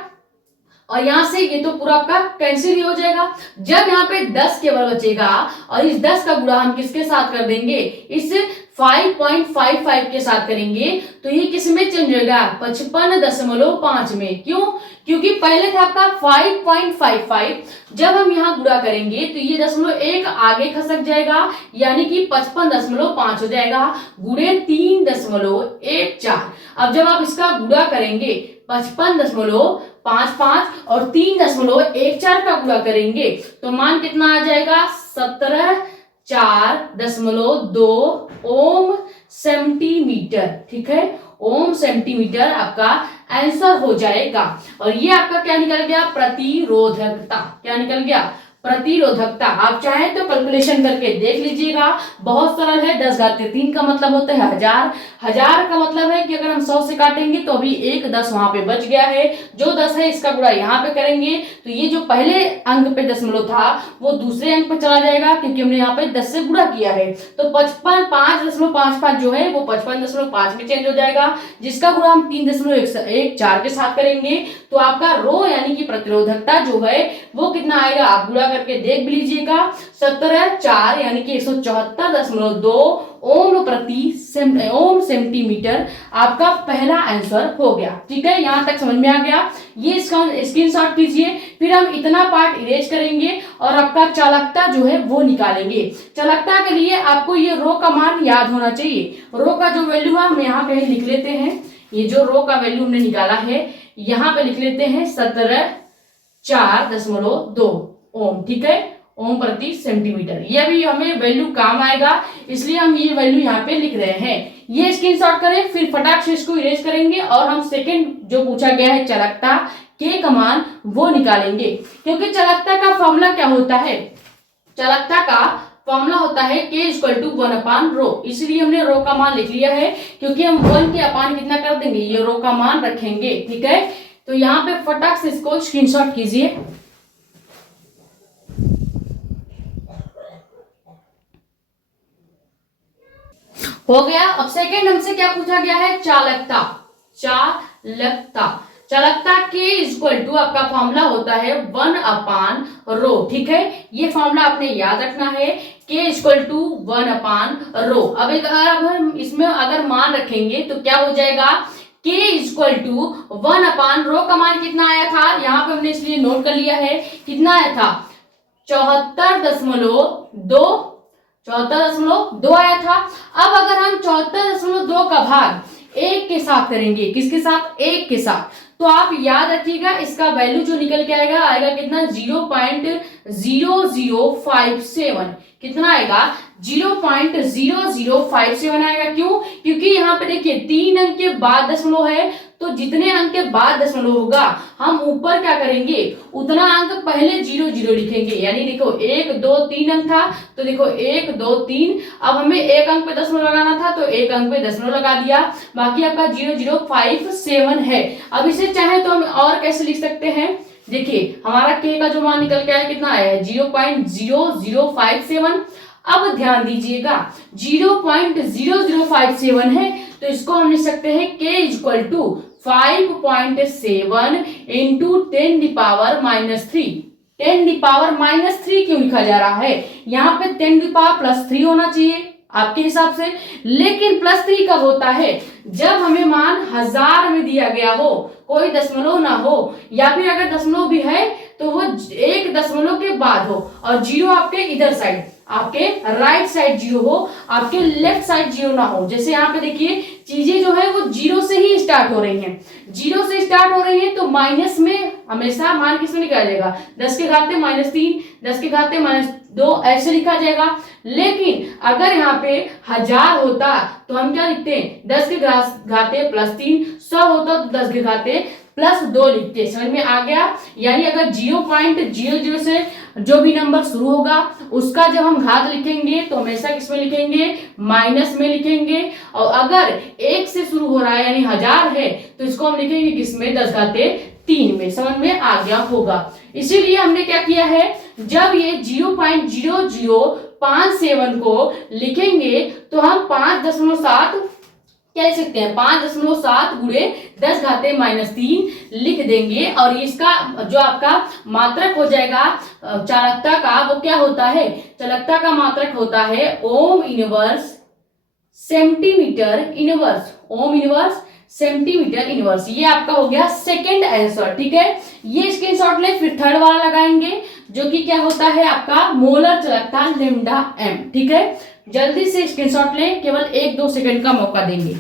और यहाँ से ये तो पूरा आपका कैंसिल ही हो जाएगा। जब यहाँ पे 10 केवल बचेगा और इस 10 का गुणा हम किसके साथ कर देंगे, इस 5.55 के साथ करेंगे, तो ये किस में चेंज होगा 55.5 में। क्यों, क्योंकि पहले था आपका 5.55, जब हम यहाँ गुणा करेंगे तो ये 0.1 आगे खसक जाएगा, यानी कि 55.5 हो जाएगा गुणे 3.14। अब जब आप इसका गुणा करेंगे 55.55 और 3.14 का गुणा करेंगे तो मान कितना आ जाएगा 17.4.2 ओम सेंटीमीटर। ठीक है, ओम सेंटीमीटर आपका आंसर हो जाएगा। और ये आपका क्या निकल गया, प्रतिरोधकता। क्या निकल गया, प्रतिरोधकता। आप चाहें तो कैलकुलेशन करके देख लीजिएगा, बहुत सरल है। 10⁻³ का मतलब होता है 1000, 1000 का मतलब है कि अगर हम 100 से काटेंगे तो अभी एक 10 वहां पे बच गया है, जो 10 है इसका गुणा यहाँ पे करेंगे तो ये जो पहले अंक पे दशमलव था वो दूसरे अंक पे चला जाएगा, क्योंकि हमने यहाँ पे 10 से गुणा किया है। तो 5.55 जो है वो 55.5 में चेंज हो जाएगा, जिसका गुणा हम 3.14 के साथ करेंगे तो आपका रो यानी कि प्रतिरोधकता जो है वो कितना आएगा, आप गुणा करके देख भी लीजिएगा। 17.4 यानी कि 174.2 ओम सेंटीमीटर आपका पहला आंसर हो गया। ठीक है, यहां तक समझ में आ गया। ये इसका स्क्रीनशॉट कीजिए, फिर हम इतना पार्ट इरेज करेंगे और आपका चालकता जो है वो निकालेंगे। चालकता के लिए आपको ये रो का मान याद होना चाहिए। रो का जो वैल्यू है हम यहाँ कहीं लिख लेते हैं, ये जो रो का वैल्यू हमने निकाला है यहाँ पे लिख लेते हैं 17.4.2 ओम। ठीक है, ओम प्रति सेंटीमीटर। ये भी हमें वैल्यू काम आएगा, इसलिए हम ये वैल्यू यहाँ पे लिख रहे हैं। ये स्क्रीनशॉट करें, फिर फटाक से इसको इरेज करेंगे और हम सेकंड जो पूछा गया है चालकता के का मान वो निकालेंगे। क्योंकि चालकता का फॉर्मूला क्या होता है, चालकता का फॉर्मूला होता है K = 1/ρ। इसलिए हमने रो का मान लिख लिया है, क्योंकि हम 1 के अपान कितना कर देंगे, ये रो का मान रखेंगे। ठीक है, तो यहाँ पे फटाक से इसको स्क्रीनशॉट कीजिए। हो गया। अब सेकेंड हमसे क्या पूछा गया है, चालकता। चालकता K = आपका फॉर्मूला होता है 1/ρ। ठीक है, ये फॉर्मूला आपने याद रखना है, K = 1/ρ। अब हम इसमें अगर मान रखेंगे तो क्या हो जाएगा, K = 1/ρ का मान कितना आया था, यहाँ पे हमने इसलिए नोट कर लिया है, कितना आया था 74.2 आया था। अब अगर हम 74.2 का भाग 1 के साथ करेंगे, किसके साथ, 1 के साथ, तो आप याद रखिएगा इसका वैल्यू जो निकल के आएगा कितना 0.0057। कितना आएगा 0.0057 आएगा। क्यों, क्योंकि यहाँ पे देखिए 3 अंक के बाद दशमलव है, तो जितने अंक के बाद दशमलव होगा हम ऊपर क्या करेंगे, उतना अंक पहले 0 लिखेंगे। यानी देखो 1 2 3 अंक था, तो देखो 1 2 3। अब हमें एक अंक पे दशमलव लगाना था तो एक अंक पे दशमलव लगा दिया, बाकी आपका 0057 है। अब इसे चाहे तो हम और कैसे लिख सकते हैं, देखिए हमारा K का जो मान निकल के आया कितना आया है 0.0057। अब ध्यान दीजिएगा 0.0057 है, तो इसको हम लिख सकते हैं K = 5.7 × 10⁻³ 10⁻³ क्यों लिखा जा रहा है, यहाँ पे 10⁻+3 होना चाहिए आपके हिसाब से, लेकिन +3 कब होता है, जब हमें मान 1000 में दिया गया हो, कोई दशमलव ना हो, या फिर अगर दशमलव भी है तो वो एक दशमलव के बाद हो, और 0 आपके इधर साइड, आपके राइट साइड 0 हो, आपके लेफ्ट साइड 0 ना हो। जैसे यहाँ पे देखिए चीजें जो है वो 0 से ही स्टार्ट हो रही हैं, 0 से स्टार्ट हो रही हैं, तो माइनस में हमेशा मान किसमें लिखा जाएगा, 10 के घाते -3, 10 के घाते -2 ऐसे लिखा जाएगा। लेकिन अगर यहाँ पे 1000 होता तो हम क्या लिखते हैं, 10 के घाते +3, 100 होता तो 10 के घाते +2 लिखते। समझ में आ गया। यानी अगर 0.00 से जो भी नंबर शुरू होगा उसका जब हम घात लिखेंगे तो हमेशा किसमें लिखेंगे, माइनस में लिखेंगे। और अगर 1 से शुरू हो रहा है यानी 1000 है तो इसको हम लिखेंगे किसमें, 10⁻³ में। समझ में आ गया होगा। इसीलिए हमने क्या किया है, जब ये 0.0057 को लिखेंगे तो हम 5.7 क्या लिख सकते हैं, 5.7 × 10⁻³ लिख देंगे। और इसका जो आपका मात्रक हो जाएगा चालकता का, वो क्या होता है, चालकता का मात्रक होता है ohm inverse centimetre inverse, ohm inverse centimetre inverse. ये आपका हो गया सेकंड आंसर। ठीक है, ये स्क्रीनशॉट ले, फिर थर्ड वाला लगाएंगे जो कि क्या होता है आपका मोलर चालकता λm। ठीक है, जल्दी से स्क्रीनशॉट लें, केवल 1-2 सेकंड का मौका देंगे।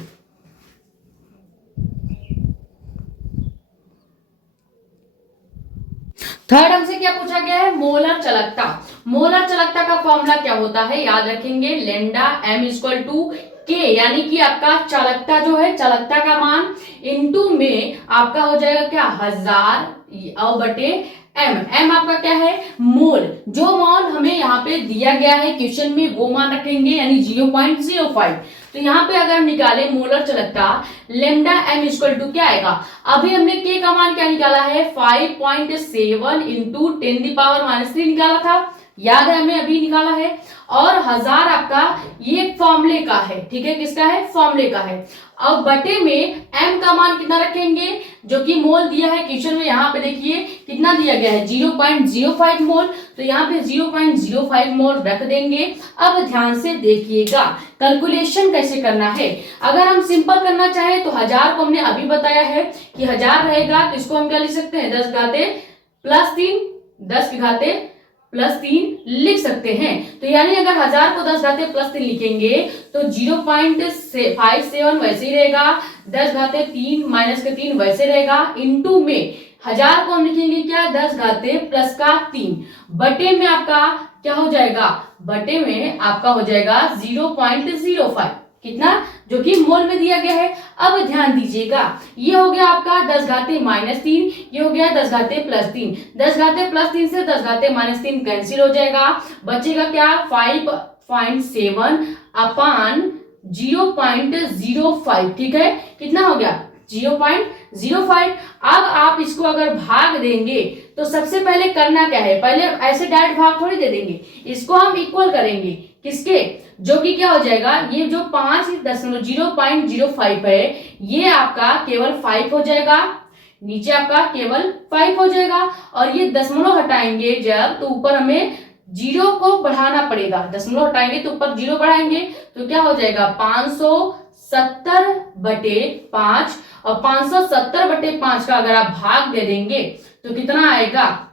थर्ड हमसे क्या पूछा गया है, मोलर चालकता। मोलर चालकता का फॉर्मूला क्या होता है, याद रखेंगे लेमडा m इक्वल टू के, यानी कि आपका चालकता जो है, चालकता का मान इनटू में आपका हो जाएगा क्या, 1000 और बटे m आपका क्या है, मोल। जो मान हमें यहाँ पे दिया गया है क्वेश्चन में वो मान रखेंगे, यानी 0.05। तो यहाँ पे अगर हम निकाले मोलर चालकता लेमडा m इक्वल टू क्या आएगा, अभी हमने के का मान क्या निकाला है, 5.7 इंटू 10⁻³ निकाला था, याद है हमें, अभी निकाला है। और 1000 आपका ये फॉर्मूले का है, ठीक है, किसका है, फॉर्मूले का है। अब बटे में m का मान कितना रखेंगे, जो कि मोल दिया है क्वेश्चन में, यहाँ पे देखिए कितना दिया गया है, 0.05 मोल, तो यहाँ पे 0.05 मोल रख देंगे। अब ध्यान से देखिएगा कैलकुलेशन कैसे करना है। अगर हम सिंपल करना चाहें तो 1000 को हमने अभी बताया है कि 1000 रहेगा, तो इसको हम क्या लिख सकते हैं, 10 घाते +3, 10 की घाते +3 लिख सकते हैं। तो यानी अगर 1000 को 10 घाते +3 लिखेंगे तो 0.57 वैसे ही रहेगा, 10 घाते 3 -3 वैसे रहेगा, इनटू में 1000 को हम लिखेंगे क्या, 10 घाते +3, बटे में आपका क्या हो जाएगा, बटे में आपका हो जाएगा 0.05, कितना, जो कि मोल में दिया गया है। अब ध्यान दीजिएगा, ये हो गया आपका 10 घाते -3, ये हो गया 10 घाते +3, 10 घाते +3 से 10 घाते -3 कैंसिल हो जाएगा, बचेगा क्या, 5.7 अपान 0.05, ठीक है, कितना हो गया, 0.05। अब आप इसको अगर भाग देंगे तो सबसे पहले करना क्या है, पहले ऐसे डायरेक्ट भाग थोड़ी दे देंगे, इसको हम इक्वल करेंगे, किसके, जो कि क्या हो जाएगा, ये जो 0.05 है ये आपका केवल 5 हो जाएगा, नीचे आपका केवल 5 हो जाएगा, और ये दशमलव हटाएंगे जब, तो ऊपर हमें 0 को बढ़ाना पड़ेगा, दशमलव हटाएंगे तो ऊपर 0 बढ़ाएंगे, तो क्या हो जाएगा 570/5, और 570/5 का अगर आप भाग दे देंगे तो कितना आएगा,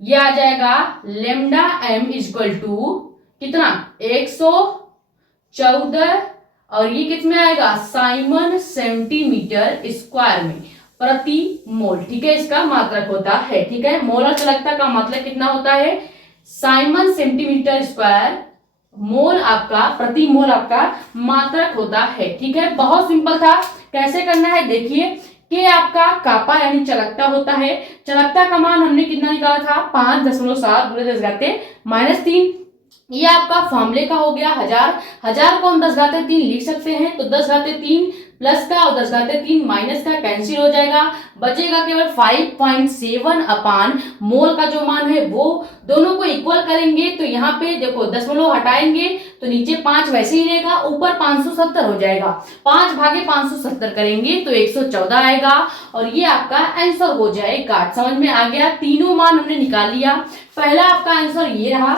ये आ जाएगा लेमडा m इक्वल टू कितना, 114, और ये कितने आएगा, साइमन सेंटीमीटर² में प्रति मोल, ठीक है, इसका मात्रक होता है, ठीक है। मोलर चालकता का मतलब कितना होता है, साइमन सेंटीमीटर² मोल आपका, प्रति मोल आपका मात्रक होता है, ठीक है। बहुत सिंपल था, कैसे करना है देखिए, के आपका कापा यानी चालकता होता है, चालकता का मान हमने कितना निकाला था, 5.7 × 10 घाते -3, ये आपका फॉर्मूले का हो गया 1000 को हम 10 घाते 3 लिख सकते हैं, तो 10 घाते 3 प्लस का और 10 घाते 3 माइनस का कैंसिल हो जाएगा, बचेगा केवल 5.7 अपान मोल का जो मान है वो, दोनों को इक्वल करेंगे तो यहाँ पे देखो दशमलव हटाएंगे तो नीचे 5 वैसे ही रहेगा, ऊपर 570 हो जाएगा, 5 भागे 570 करेंगे तो 114 आएगा, और ये आपका आंसर हो जाएगा। समझ में आ गया, तीनों मान हमने निकाल लिया। पहला आपका आंसर ये रहा,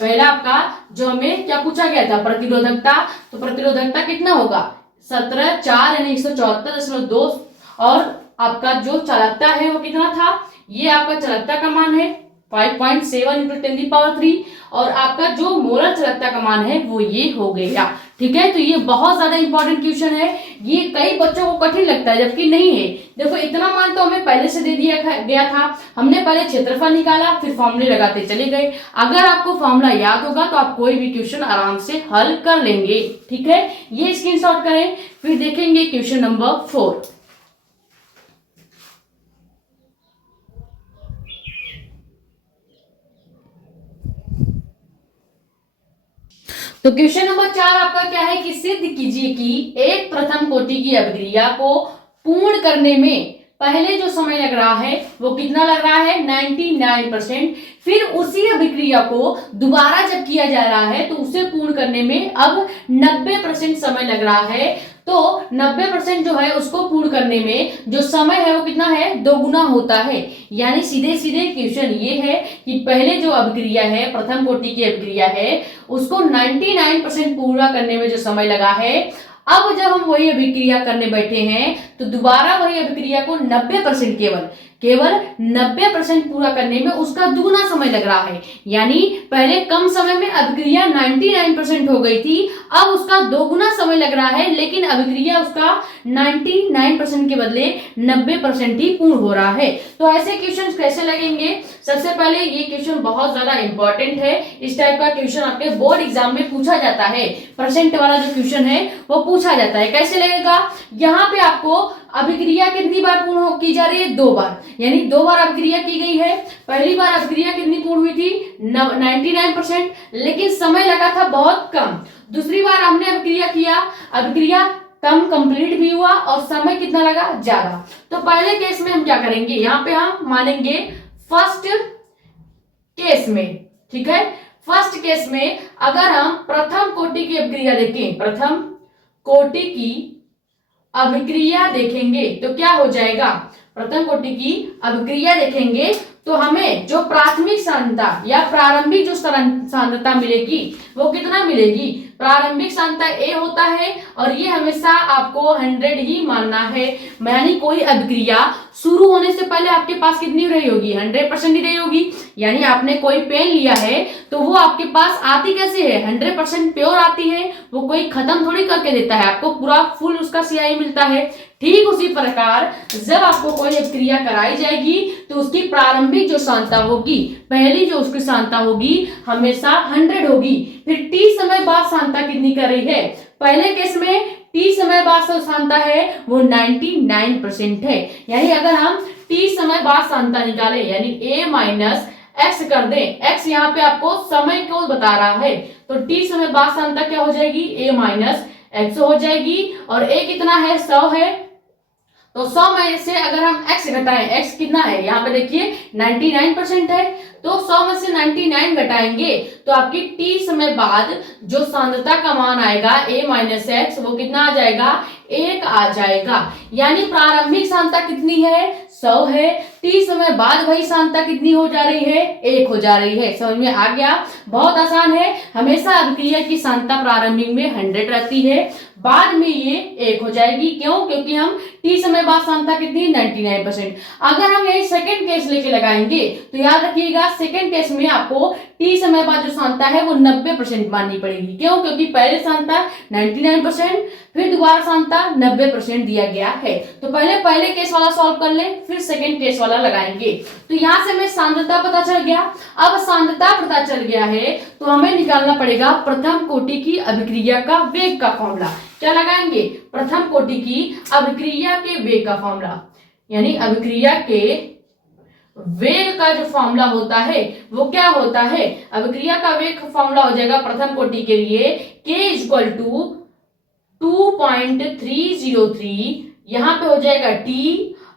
पहला आपका जो हमें क्या पूछा गया था, प्रतिरोधकता, तो प्रतिरोधकता कितना होगा, 17/4 यानी 174.2, और आपका जो चालकता है वो कितना था, ये आपका चालकता का मान है 5.7 × 10⁻³ और आपका जो मोलर चालकता का मान है वो ये हो गया, ठीक है। तो ये बहुत ज्यादा इंपॉर्टेंट क्वेश्चन है, ये कई बच्चों को कठिन लगता है जबकि नहीं है। देखो इतना मान तो हमें पहले से दे दिया गया था, हमने पहले क्षेत्रफल निकाला फिर फॉर्मूले लगाते चले गए। अगर आपको फॉर्मूला याद होगा तो आप कोई भी क्वेश्चन आराम से हल कर लेंगे, ठीक है। ये स्क्रीनशॉट करें, फिर देखेंगे क्वेश्चन नंबर 4। तो क्वेश्चन नंबर 4 आपका क्या है कि सिद्ध कीजिए कि एक प्रथम कोटि की अभिक्रिया को पूर्ण करने में पहले जो समय लग रहा है वो कितना लग रहा है, 99%। फिर उसी अभिक्रिया को दोबारा जब किया जा रहा है तो उसे पूर्ण करने में अब 90% समय लग रहा है। तो 90% जो है उसको पूर्ण करने में जो समय है वो कितना है, 2 गुना होता है। यानी सीधे सीधे क्वेश्चन ये है कि पहले जो अभिक्रिया है, प्रथम कोटि की अभिक्रिया है, उसको 99% पूरा करने में जो समय लगा है, अब जब हम वही अभिक्रिया करने बैठे हैं तो दोबारा वही अभिक्रिया को 90% केवल 90% पूरा करने में उसका दुगना समय लग रहा है। यानी पहले कम समय में अभिक्रिया 99% हो गई थी, अब उसका दोगुना समय लग रहा है, लेकिन अभिक्रिया उसका 99% के बदले 90% ही पूर्ण हो रहा है। तो ऐसे क्वेश्चन कैसे लगेंगे? सबसे पहले ये क्वेश्चन बहुत ज्यादा इंपॉर्टेंट है। इस टाइप का क्वेश्चन आपके बोर्ड एग्जाम में पूछा जाता है। परसेंट वाला जो क्वेश्चन है वो पूछा जाता है। कैसे लगेगा? यहाँ पे आपको अभिक्रिया कितनी बार पूर्ण की जा रही है? 2 बार, यानी 2 बार अभिक्रिया की गई है। पहली बार अभिक्रिया कितनी पूर्ण हुई थी? 99%, लेकिन समय लगा था बहुत कम। दूसरी बार हमने अभिक्रिया किया, अभिक्रिया कम कंप्लीट भी हुआ और समय कितना लगा? ज्यादा। तो पहले केस में हम क्या करेंगे? यहाँ पे हम मानेंगे फर्स्ट केस में, ठीक है। फर्स्ट केस में अगर हम प्रथम कोटि की अभिक्रिया देखें, प्रथम कोटि की अभिक्रिया देखेंगे तो क्या हो जाएगा? प्रथम कोटि की अभिक्रिया देखेंगे तो हमें जो प्राथमिक सांद्रता या प्रारंभिक जो सांद्रता मिलेगी वो कितना मिलेगी? प्रारंभिक सांद्रता A होता है और ये हमेशा आपको 100 ही मानना है। यानी कोई अभिक्रिया शुरू होने से पहले आपके पास कितनी रही होगी? 100% ही रही होगी। यानी आपने कोई पेन लिया है तो वो आपके पास आती कैसे है? 100% प्योर आती है। वो कोई खत्म थोड़ी करके देता है, आपको पूरा फुल उसका CI मिलता है। ठीक उसी प्रकार जब आपको कोई अभिक्रिया कराई जाएगी तो उसकी प्रारंभिक जो सांद्रता होगी, पहली जो उसकी सांद्रता होगी हमेशा 100 होगी। फिर T समय बाद सांद्रता कितनी कर रही है? पहले केस में T समय बाद सांद्रता है वो 99% है। यानी अगर हम T समय बाद सांद्रता निकालें, यानी A माइनस एक्स कर दें, x यहाँ पे आपको समय को बता रहा है, तो T समय बाद सांद्रता क्या हो जाएगी? A माइनस एक्स हो जाएगी। और A कितना है? 100 है। तो 100 में से अगर हम x घटाएं, x कितना है? यहाँ पे देखिए 99% है, तो 100 में से 99 घटाएंगे तो आपकी T समय बाद जो सांद्रता का मान आएगा A माइनस एक्स वो कितना आ जाएगा? 1 आ जाएगा। यानी प्रारंभिक सांद्रता कितनी है? 100 है। T समय बाद वही सांद्रता कितनी हो जा रही है? 1 हो जा रही है। समझ में आ गया? बहुत आसान है। हमेशा अभिक्रिया की सांद्रता प्रारंभिक में 100 रहती है, बाद में ये 1 हो जाएगी। क्यों? क्योंकि हम T समय बाद सांद्रता कितनी? 99%। अगर हम यही सेकंड केस लेके लगाएंगे तो याद रखिएगा सेकंड केस में आपको T समय बाद जो सांद्रता है वो 90% माननी पड़ेगी। क्यों? क्योंकि पहले सांद्रता 99%, फिर दोबारा सांद्रता 90% दिया गया है। तो पहले केस वाला सॉल्व कर ले, फिर सेकंड केस वाला लगाएंगे। तो यहां से हमें सांद्रता पता चल गया। अब सांद्रता पता चल गया है तो हमें निकालना पड़ेगा प्रथम कोटि की अभिक्रिया का वेग का फॉर्मूला। क्या लगाएंगे? प्रथम कोटि की अभिक्रिया के वेग का फॉर्मूला, यानी अभिक्रिया के वेग का जो फॉर्मूला होता है वो क्या होता है? अभिक्रिया का वेग फॉर्मूला हो जाएगा प्रथम कोटि के लिए K इक्वल टू 2.303, यहाँ पे हो जाएगा T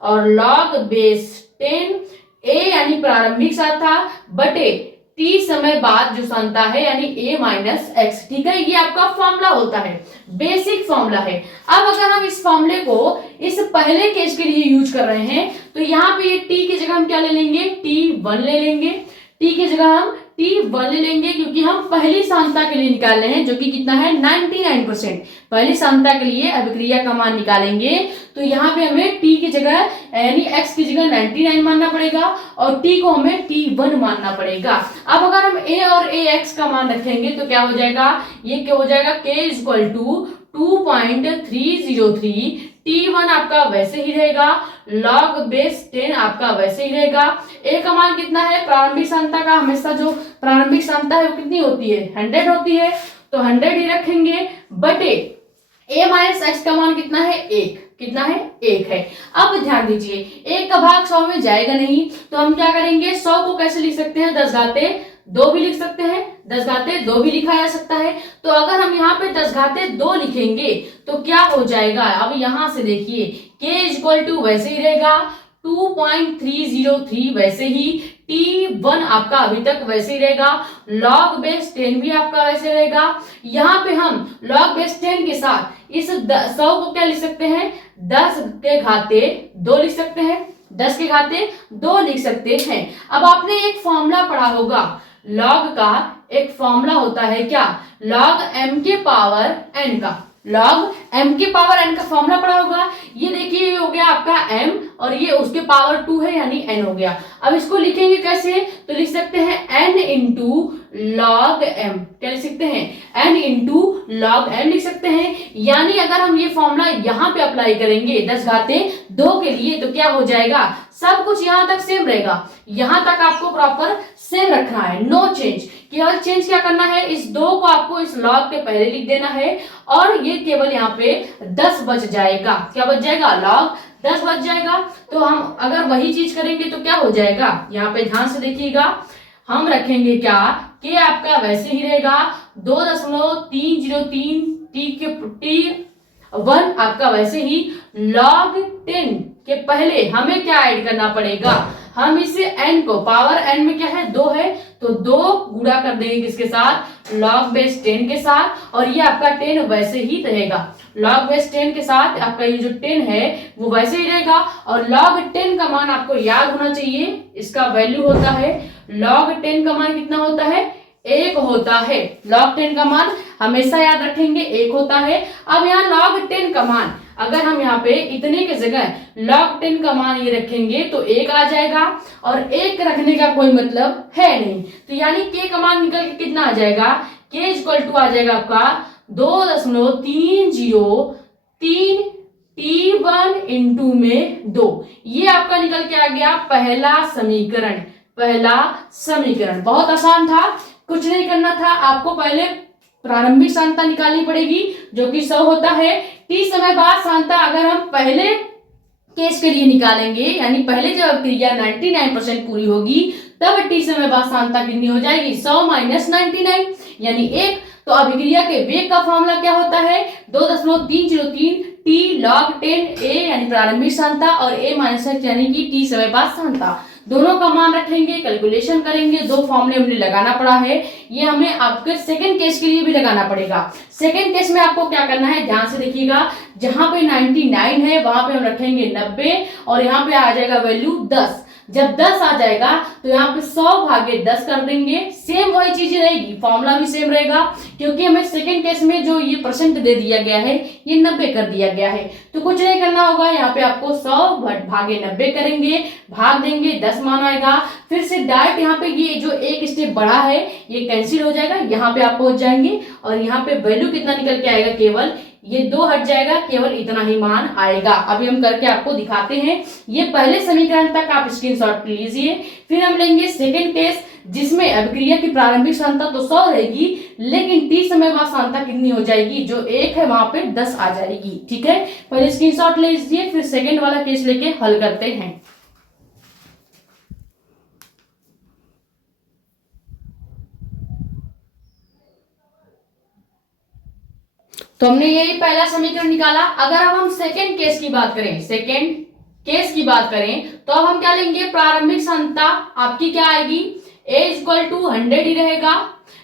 और log बेस 10 A यानी प्रारंभिक सांद्रता बटे T समय बाद जो सांद्रता है यानी A माइनस एक्स। ठीक है, ये आपका फॉर्मूला होता है, बेसिक फॉर्मूला है। अब अगर हम इस फॉर्मूले को इस पहले केस के लिए यूज कर रहे हैं तो यहाँ पे T की जगह हम क्या ले लेंगे? T1 ले लेंगे। T की जगह हम T1 ले लेंगे क्योंकि हम पहली सांद्रता के लिए निकाल रहे हैं जो कि कितना है? 99%। पहली सांद्रता के लिए अभिक्रिया का मान निकालेंगे तो यहाँ पे हमें T की जगह यानी x की जगह 99 मानना पड़ेगा और T को हमें T1 मानना पड़ेगा। अब अगर हम A और AX का मान रखेंगे तो क्या हो जाएगा? ये क्या हो जाएगा? K इक्वल टू 2.303, T1 आपका वैसे ही रहेगा, log बेस 10 आपका वैसे ही रहेगा। A का मान कितना है? प्रारंभिक सांद्रता का हमेशा जो प्रारंभिक सांद्रता है वो कितनी होती है? 100 होती है, तो 100 ही रखेंगे बटे A माइनस एक्स का मान कितना है? 1। कितना है? 1 है। अब ध्यान दीजिए 1 का भाग 100 में जाएगा नहीं तो हम क्या करेंगे? 100 को कैसे लिख सकते हैं? 10 घाते 2 भी लिख सकते हैं, 10 घाते 2 भी लिखा जा सकता है। तो अगर हम यहाँ पे 10 घाते 2 लिखेंगे तो क्या हो जाएगा? अब यहां से देखिए K इक्वल टू वैसे ही रहेगा, 2.303 वैसे ही, T1 आपका अभी तक वैसे ही रहेगा, log बेस 10 भी आपका वैसे रहेगा। यहाँ पे हम log बेस 10 के साथ इस 100 को क्या लिख सकते हैं? 10 के घाते 2 लिख सकते हैं, 10 के घाते 2 लिख सकते हैं। अब आपने एक फॉर्मूला पढ़ा होगा, log का एक फॉर्मूला होता है क्या? log m के पावर n का। लॉग m के पावर n का फॉर्मूला पड़ा होगा। ये देखिए ये हो गया आपका m और ये उसके पावर 2 है यानी n हो गया। अब इसको लिखेंगे कैसे, तो लिख सकते हैं n इंटू लॉग m। क्या लिख सकते हैं, n इंटू लॉग m लिख सकते हैं। यानी अगर हम ये फॉर्मूला यहाँ पे अप्लाई करेंगे 10 घाते 2 के लिए तो क्या हो जाएगा, सब कुछ यहाँ तक सेम रहेगा। यहाँ तक आपको प्रॉपर सेम रखना है, नो चेंज। केवल चेंज क्या करना है, इस 2 को आपको इस लॉग के पहले लिख देना है और ये केवल यहाँ पे 10 बच जाएगा। क्या बच जाएगा, लॉग 10 बच जाएगा। तो हम अगर वही चीज करेंगे तो क्या हो जाएगा, यहाँ पे ध्यान से देखिएगा, हम रखेंगे क्या कि आपका वैसे ही रहेगा 2.303 T1 आपका वैसे ही log 10 के पहले हमें क्या ऐड करना पड़ेगा, हम इस n को पावर n में क्या है 2 है तो 2 गुणा कर देंगे किसके साथ, log बेस 10 के साथ और ये आपका 10 वैसे ही रहेगा। log बेस 10 के साथ आपका ये जो 10 है वो वैसे ही रहेगा और log 10 का मान आपको याद होना चाहिए, इसका वैल्यू होता है log 10 का मान कितना होता है, 1 होता है। log 10 का मान हमेशा याद रखेंगे 1 होता है। अब यहाँ log 10 का मान अगर हम यहाँ पे इतने के जगह log 10 का मान ये रखेंगे तो 1 आ जाएगा और 1 रखने का कोई मतलब है नहीं, तो यानी k का मान निकल के कितना आ जाएगा, k इक्वल टू आ जाएगा आपका 2.303 T1 इंटू में 2। ये आपका निकल के आ गया पहला समीकरण। पहला समीकरण बहुत आसान था, कुछ नहीं करना था, आपको पहले प्रारंभिक सांद्रता निकालनी पड़ेगी जो कि 100 होता है। t समय बाद सांद्रता अगर हम पहले केस के लिए निकालेंगे यानी पहले जब क्रिया 99% पूरी होगी तब t समय बाद सांद्रता कितनी हो जाएगी, 100 माइनस 99 यानी 1। तो अभिक्रिया के वेग का फॉर्मूला क्या होता है, 2.303 T log 10 A यानी प्रारंभिक सांद्रता और A माइनस x यानी कि t समय बाद सांद्रता, दोनों का मान रखेंगे, कैलकुलेशन करेंगे। 2 फॉर्मूले हमने लगाना पड़ा है, ये हमें आपके सेकंड केस के लिए भी लगाना पड़ेगा। सेकंड केस में आपको क्या करना है, ध्यान से देखिएगा, जहां पे 99 है वहां पे हम रखेंगे 90 और यहाँ पे आ जाएगा वैल्यू 10। जब 10 आ जाएगा तो यहाँ पे 100 भागे 10 कर देंगे, सेम वही चीज रहेगी, फॉर्मूला भी सेम रहेगा क्योंकि हमें सेकंड केस में जो ये परसेंट दे दिया गया है ये 90 कर दिया गया है। तो कुछ नहीं करना होगा, यहाँ पे आपको 100 भागे 90 करेंगे, भाग देंगे, 10 मान आएगा, फिर से डायरेक्ट यहाँ पे ये जो एक स्टेप बढ़ा है ये कैंसिल हो जाएगा, यहाँ पे आप पहुंच जाएंगे और यहाँ पे वैल्यू कितना निकल के आएगा, केवल ये 2 हट जाएगा, केवल इतना ही मान आएगा। अभी हम करके आपको दिखाते हैं। ये पहले समीकरण तक आप स्क्रीनशॉट लीजिए, फिर हम लेंगे सेकंड केस जिसमें अभिक्रिया की प्रारंभिक सांद्रता तो 100 रहेगी लेकिन t समय बाद सांद्रता कितनी हो जाएगी, जो 1 है वहां पे 10 आ जाएगी। ठीक है, पहले स्क्रीनशॉट ले लीजिए फिर सेकंड वाला केस लेके हल करते हैं। तो हमने यही पहला समीकरण निकाला। अगर अब हम सेकंड केस की बात करें, सेकंड केस की बात करें तो अब हम क्या लेंगे, प्रारंभिक सांद्रता आपकी क्या आएगी, a इक्वल टू 100 ही रहेगा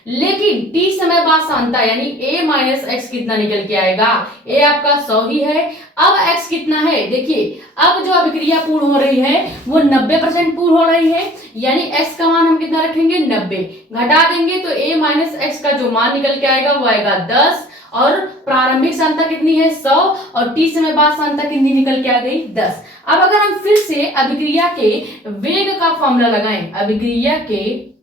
लेकिन t समय बाद सांद्रता यानी a माइनस एक्स कितना निकल के आएगा, a आपका 100 ही है। अब x कितना है, देखिए अब जो अभिक्रिया पूर्ण हो रही है वो 90% पूर्ण हो रही है यानी x का मान हम कितना रखेंगे 90, घटा देंगे तो a माइनस एक्स का जो मान निकल के आएगा वो आएगा 10 और प्रारंभिक सांद्रता कितनी है 100 और t समय बाद सांद्रता कितनी निकल के आ गई 10। अब अगर हम फिर से अभिक्रिया के वेग का फॉर्मूला लगाएं, अभिक्रिया के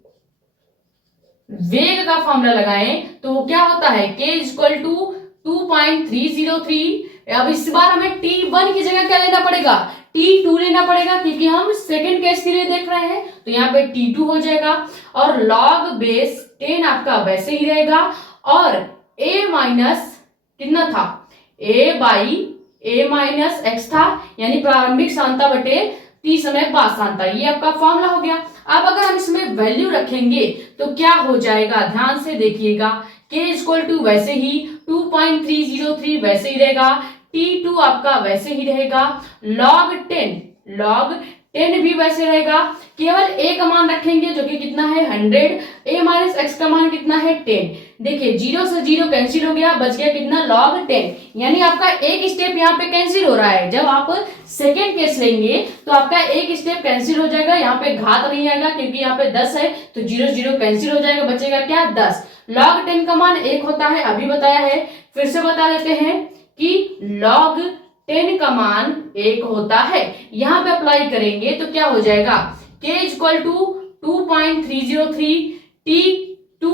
वेग का फॉर्मूला लगाएं तो क्या होता है, k इक्वल टू 2.303। अब इस बार हमें t1 की जगह क्या लेना पड़ेगा, t2 लेना पड़ेगा क्योंकि हम सेकंड केस के लिए देख रहे हैं, तो यहाँ पे t2 हो जाएगा और log बेस 10 आपका वैसे ही रहेगा और a माइनस कितना था, a by a minus x था यानी प्रारंभिक सांद्रता बटे t समय बाद सांद्रता, ये आपका फॉर्मूला हो गया। अब अगर हम इसमें वैल्यू रखेंगे तो क्या हो जाएगा, ध्यान से देखिएगा, k इक्वल टू वैसे ही 2.303 वैसे ही रहेगा, t2 आपका वैसे ही रहेगा, log 10 भी वैसे रहेगा, केवल a का मान रखेंगे जो कि कितना है 100, a माइनस एक्स का मान कितना है 10। देखिए 0 से 0 कैंसिल हो गया, बच गया कितना log 10, यानी आपका एक स्टेप यहाँ पे कैंसिल हो रहा है। जब आप सेकेंड केस लेंगे तो आपका एक स्टेप कैंसिल हो जाएगा, यहाँ पे घात नहीं आएगा क्योंकि यहाँ पे 10 है तो 0 0 कैंसिल हो जाएगा, बचेगा क्या 10। log 10 का मान 1 होता है, अभी बताया है, फिर से बता देते हैं कि log 10 का मान 1 होता है। यहाँ पे अप्लाई करेंगे तो क्या हो जाएगा, k equal to 2.303 t2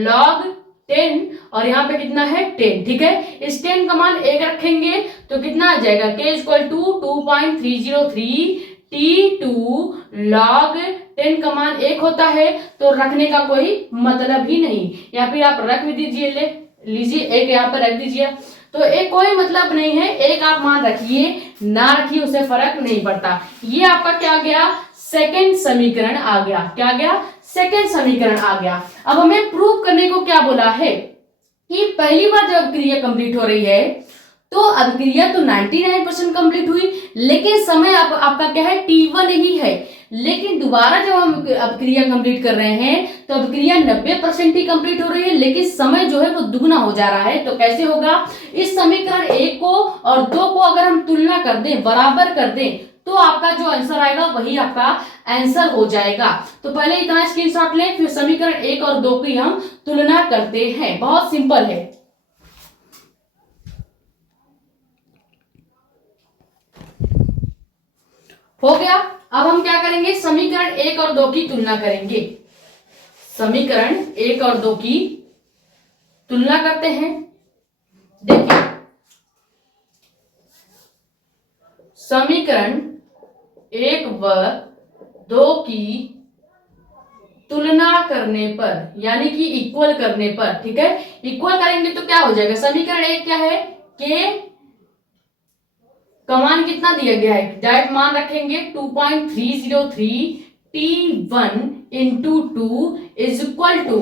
log 10 और यहाँ पे कितना है 10, ठीक है। इस 10 का मान 1 रखेंगे तो कितना आ जाएगा, k equal to 2.303 t2 log 10 का मान 1 होता है, तो रखने का कोई मतलब ही नहीं, या फिर आप रख भी दीजिए, लीजिए एक यहाँ पर रख दीजिए, तो एक कोई मतलब नहीं है, एक आप मान रखिए ना रखिए उससे फर्क नहीं पड़ता। ये आपका क्या गया, सेकंड समीकरण आ गया, क्या गया, सेकंड समीकरण आ गया। अब हमें प्रूव करने को क्या बोला है कि पहली बार जब क्रिया कंप्लीट हो रही है तो अभिक्रिया तो 99% कंप्लीट हुई, लेकिन समय आपका क्या है t1 ही है, लेकिन दोबारा जब हम अभिक्रिया कंप्लीट कर रहे हैं तो अभिक्रिया 90% ही कंप्लीट हो रही है, लेकिन समय जो है वो दुगना हो जा रहा है। तो कैसे होगा, इस समीकरण 1 को और 2 को अगर हम तुलना कर दें, बराबर कर दें, तो आपका जो आंसर आएगा वही आपका आंसर हो जाएगा। तो पहले इतना स्क्रीनशॉट लें, फिर समीकरण 1 और 2 की हम तुलना करते हैं, बहुत सिंपल है। हो गया। अब हम क्या करेंगे, समीकरण 1 और 2 की तुलना करेंगे। समीकरण 1 और 2 की तुलना करते हैं। देखिए समीकरण 1 व 2 की तुलना करने पर, यानी कि इक्वल करने पर, ठीक है, इक्वल करेंगे तो क्या हो जाएगा, समीकरण 1 क्या है, k का मान कितना दिया गया है, डायरेक्ट मान रखेंगे 2.303 t1 into 2 is equal to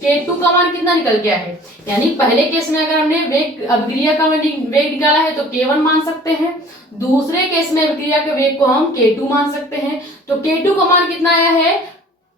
k2 का मान कितना निकल गया है, यानी पहले केस में अगर हमने वेग अभिक्रिया का वेग निकाला है तो k1 मान सकते हैं, दूसरे केस में अभिक्रिया के वेग को हम k2 मान सकते हैं। तो k2 का मान कितना आया है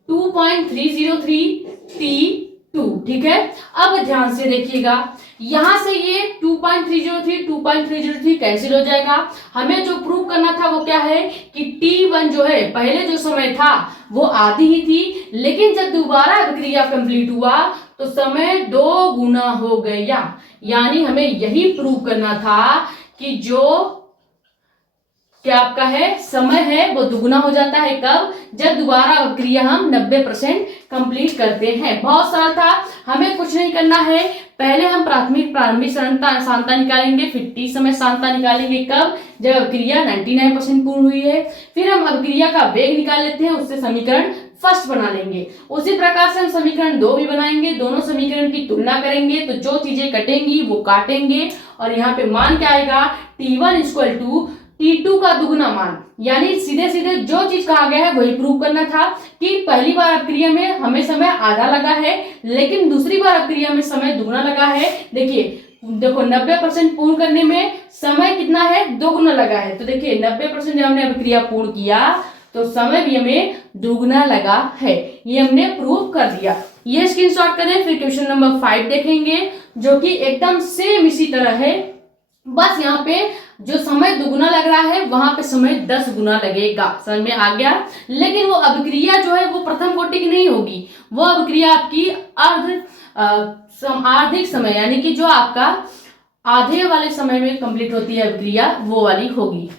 2.303 t2, ठीक है। अब ध्यान से देखिएगा, यहां से ये 2.303 कैंसिल हो जाएगा। हमें जो प्रूव करना था वो क्या है कि t1 जो है, पहले जो समय था वो आधी ही थी, लेकिन जब दोबारा अभिक्रिया कंप्लीट हुआ तो समय 2 गुना हो गया, यानी हमें यही प्रूव करना था कि जो क्या आपका है समय है वो दुगुना हो जाता है, कब, जब दोबारा अभिक्रिया हम 90% कंप्लीट करते हैं। बहुत सरल था, हमें कुछ नहीं करना है, पहले हम प्रारंभिक सांद्रता निकालेंगे, फिर t समय सांद्रता निकालेंगे, कब, जब अभिक्रिया 99% पूर्ण हुई है। फिर हम अभिक्रिया का वेग निकाल लेते हैं, उससे समीकरण फर्स्ट बना लेंगे। उसी प्रकार से हम समीकरण 2 भी बनाएंगे, दोनों समीकरण की तुलना करेंगे तो जो चीजें कटेंगी वो काटेंगे, और यहाँ पे मान क्या आएगा, t1 इक्वल टू t2 का दुगुना मान, यानी सीधे सीधे जो चीज कहा गया है वही प्रूव करना था कि पहली बार अभिक्रिया में हमें समय आधा लगा है, लेकिन दूसरी बार अभिक्रिया में समय दुगुना लगा है। देखो 90% पूर्ण करने में समय कितना है, 2 गुना लगा है। तो देखिए 90% जब हमने अभिक्रिया पूर्ण किया तो समय भी हमें दुगुना लगा है, ये हमने प्रूव कर दिया। ये स्क्रीनशॉट करें, फिर क्वेश्चन नंबर 5 देखेंगे जो कि एकदम सेम इसी तरह है, बस यहाँ पे जो समय दुगुना लग रहा है वहां पे समय 10 गुना लगेगा, समझ में आ गया। लेकिन वो अभिक्रिया जो है वो प्रथम कोटि की नहीं होगी, वो अभिक्रिया आपकी अर्धिक समय, यानी कि जो आपका आधे वाले समय में कंप्लीट होती है अभिक्रिया, वो वाली होगी।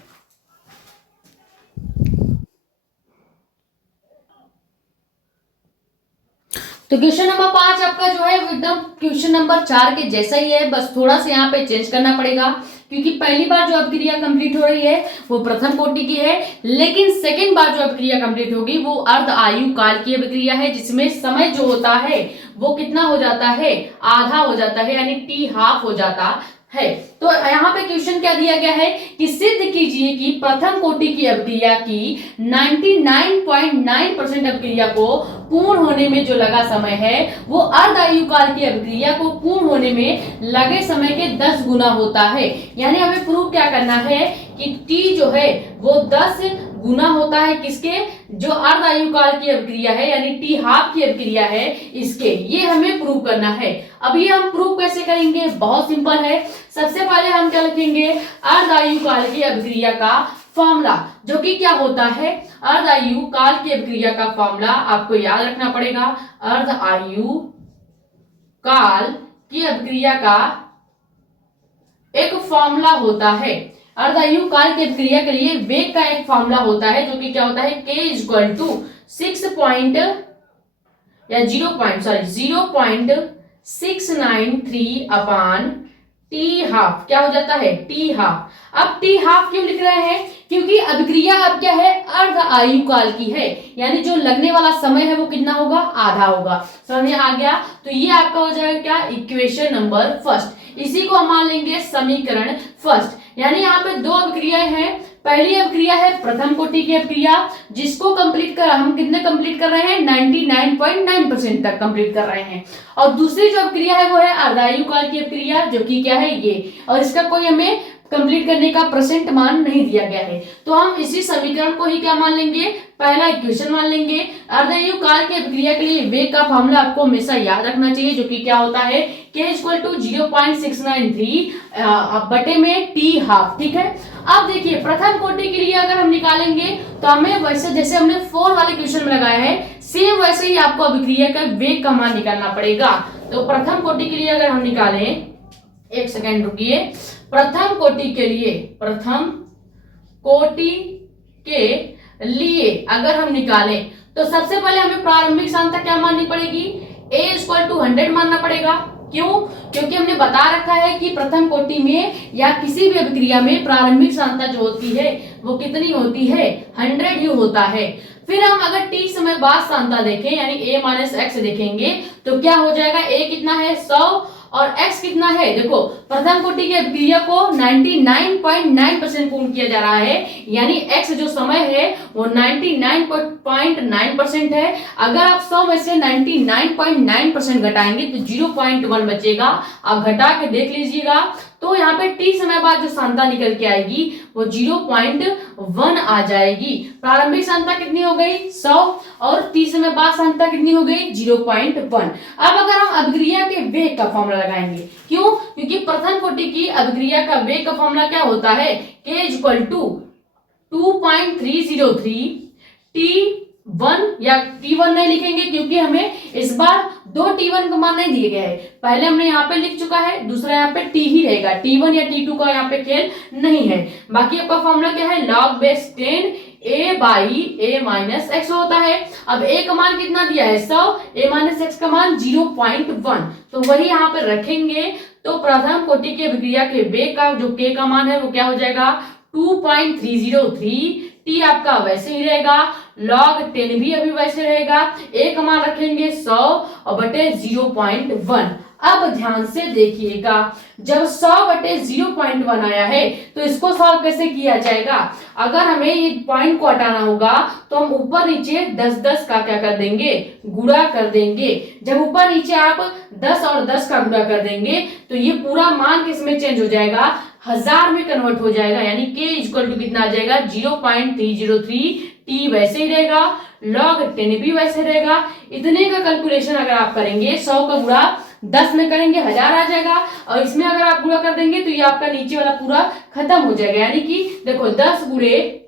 तो क्वेश्चन नंबर 5 आपका जो है एकदम क्वेश्चन नंबर 4 के जैसा ही है, बस थोड़ा सा यहाँ पे चेंज करना पड़ेगा, क्योंकि पहली बार जो अभिक्रिया कंप्लीट हो रही है वो प्रथम कोटि की है, लेकिन सेकंड बार जो अभिक्रिया कंप्लीट होगी वो अर्ध आयु काल की अभिक्रिया है, जिसमें समय जो होता है वो कितना हो जाता है, आधा हो जाता है, यानी t½ हो जाता है। तो यहाँ पे क्वेश्चन क्या दिया गया है कि सिद्ध कीजिए कि प्रथम कोटि की अभिक्रिया की 99.9% अभिक्रिया को पूर्ण होने में जो लगा समय है वो अर्ध आयु काल की अभिक्रिया को पूर्ण होने में लगे समय के 10 गुना होता है। यानी हमें प्रूव क्या करना है कि t जो है वो 10 गुना होता है किसके, जो अर्ध आयुकाल की अभिक्रिया है यानी टी हाफ की अभिक्रिया है इसके, ये हमें प्रूव करना है। अब ये हम प्रूव कैसे करेंगे, बहुत सिंपल है। सबसे पहले हम क्या लिखेंगे, अर्ध आयुकाल की अभिक्रिया का फॉर्मूला, जो कि क्या होता है, अर्ध आयु काल की अभिक्रिया का फॉर्मूला आपको याद रखना पड़ेगा। अर्ध आयु काल की अभिक्रिया का एक फॉर्मूला होता है, अर्ध आयु काल की अभिक्रिया के लिए वेग का एक फॉर्मूला होता है, जो कि क्या होता है, k equal to 0.693 upon T half, क्या हो जाता है, टी हाफ। अब टी हाफ क्यों लिख रहे हैं, क्योंकि अभिक्रिया अब क्या है, अर्ध आयु काल की है, यानी जो लगने वाला समय है वो कितना होगा, आधा होगा। समझ में आ गया। तो ये आपका हो जाएगा क्या, इक्वेशन नंबर फर्स्ट। इसी को हम मान लेंगे समीकरण फर्स्ट। यानी यहाँ पे दो अभिक्रियाएं हैं। पहली अभिक्रिया है प्रथम कोटि की अभिक्रिया, जिसको कंप्लीट कर हम कितने कंप्लीट कर रहे हैं, 99.9% तक कंप्लीट कर रहे हैं। और दूसरी जो अभिक्रिया है वो है अर्धायु काल की अभिक्रिया, जो कि क्या है ये, और इसका कोई हमें कंप्लीट करने का परसेंट मान नहीं दिया गया है। तो हम इसी समीकरण को ही क्या मान लेंगे, पहला इक्वेशन मान लेंगे। अर्धायु काल की अभिक्रिया के लिए वेग का फॉर्मूला आपको हमेशा याद रखना चाहिए, जो कि क्या होता है, k इक्वल टू 0.693 बटे में टी हाफ। ठीक है। अब देखिए प्रथम कोटि के लिए अगर हम निकालेंगे तो हमें वैसे जैसे हमने 4 वाले क्वेश्चन में लगाया है, सेम वैसे ही आपको अभिक्रिया का वेग का मान निकालना पड़ेगा। तो प्रथम कोटि के लिए अगर हम निकालें, एक सेकेंड रुकिए, प्रथम कोटि के लिए, प्रथम कोटि के लिए अगर हम निकालें तो सबसे पहले हमें प्रारंभिक सांद्रता क्या माननी पड़ेगी, a इक्वल टू 100 मानना पड़ेगा। क्यों, क्योंकि हमने बता रखा है कि प्रथम कोटि में या किसी भी अभिक्रिया में प्रारंभिक सांद्रता जो होती है वो कितनी होती है, 100 ही होता है। फिर हम अगर t समय बाद सांद्रता देखें यानी a माइनस एक्स देखेंगे तो क्या हो जाएगा, a कितना है 100 और x कितना है, देखो प्रथम कोटि की अभिक्रिया को 99.9% पूर्ण किया जा रहा है, यानी x जो समय है वो 99.9% है। अगर आप 100 में से 99.9% घटाएंगे तो 0.1 बचेगा। आप घटा के देख लीजिएगा तो यहाँ पे t समय बाद जो सांद्रता निकल के आएगी वो 0.1 आ जाएगी। प्रारंभिक सांद्रता कितनी हो गई 100 और t समय बाद सांद्रता कितनी हो गई 0.1। अब अगर हम अभिक्रिया के वेग का फॉर्मूला लगाएंगे, क्यों, क्योंकि प्रथम कोटि की अभिक्रिया का वेग का फॉर्मूला क्या होता है, k इक्वल टू 2.303 t1 या t1 नहीं लिखेंगे क्योंकि हमें इस बार दो t1 का मान नहीं दिए गए है। पहले हमने यहाँ पे लिख चुका है, दूसरा यहाँ पे t ही रहेगा, t1 या t2 का यहाँ पे खेल नहीं है। बाकी आपका फॉर्मूला क्या है, log base 10 a by a minus x होता है। अब a का मान कितना दिया है 100, a माइनस एक्स का मान 0.1, तो वही यहाँ पे रखेंगे। तो प्रथम कोटि की अभिक्रिया के वेग का जो k का मान है वो क्या हो जाएगा 2.303, t आपका वैसे ही रहेगा, log 10 भी अभी वैसे रहेगा, a का मान रखेंगे 100 और बटे 0.1। अब ध्यान से देखिएगा, जब 100 बटे 0.1 आया है तो इसको सॉल्व कैसे किया जाएगा। अगर हमें ये पॉइंट को हटाना होगा तो हम ऊपर नीचे 10-10 का क्या कर देंगे, गुणा कर देंगे। जब ऊपर नीचे आप 10 और 10 का गुणा कर देंगे तो ये पूरा मान किसमें चेंज हो जाएगा, 1000 में कन्वर्ट हो जाएगा। यानी k इक्वल टू कितना आ जाएगा 0.303, t वैसे ही रहेगा, log 10 भी वैसे रहेगा। इतने का कैलकुलेशन अगर आप करेंगे 100 का गुणा 10 में करेंगे 1000 आ जाएगा, और इसमें अगर आप गुणा कर देंगे तो ये आपका नीचे वाला पूरा खत्म हो जाएगा। यानी कि देखो 10 गुणे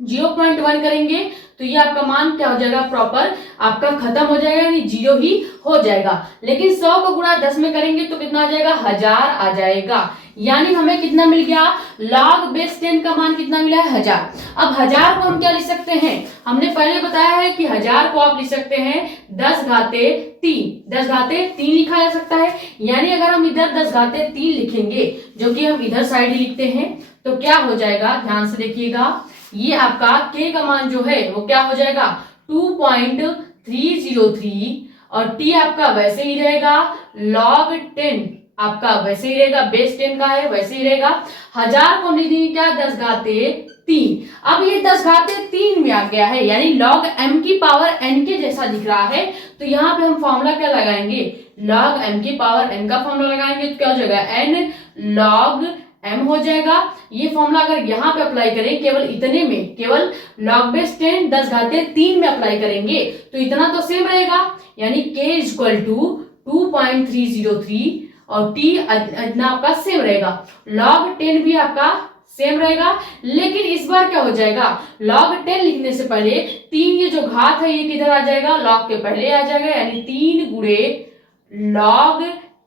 0.1 करेंगे तो ये आपका मान क्या हो जाएगा, प्रॉपर आपका खत्म हो जाएगा, यानी 0 ही हो जाएगा। लेकिन 100 को गुणा 10 में करेंगे तो कितना आ जाएगा, 1000 आ जाएगा। यानी हमें कितना मिल गया, log बेस 10 का मान कितना मिला है 1000। अब 1000 को हम क्या लिख सकते हैं, हमने पहले बताया है कि 1000 को आप लिख सकते हैं 10 घाते 3 लिखा जा सकता है। यानी अगर हम इधर 10 घाते 3 लिखेंगे, जो कि हम इधर साइड ही लिखते हैं, तो क्या हो जाएगा, ध्यान से देखिएगा, ये आपका k का मान जो है वो क्या हो जाएगा 2.303 और t आपका वैसे ही रहेगा, log 10 आपका वैसे ही रहेगा, बेस 10 का है वैसे ही रहेगा। 1000 को हम लिख देंगे क्या 10 घाते 3। अब ये 10 घाते 3 में आ गया है, यानी log m की पावर n के जैसा दिख रहा है। तो यहाँ पे हम फॉर्मूला क्या लगाएंगे, log m की पावर n का फॉर्मूला लगाएंगे तो क्या हो जाएगा n log m हो जाएगा। ये फॉर्मूला अगर यहाँ पे अप्लाई करें केवल इतने में, केवल log बेस 10 10 घाते 3 में अप्लाई करेंगे तो इतना तो सेम रहेगा, यानी k इक्वल टू 2.303 और t इतना आपका सेम रहेगा। log 10 भी आपका सेम रहेगा, लेकिन इस बार क्या हो जाएगा, log 10 लिखने से पहले 3 ये जो घात है ये किधर आ जाएगा, log के पहले आ जाएगा, यानी 3 गुणे log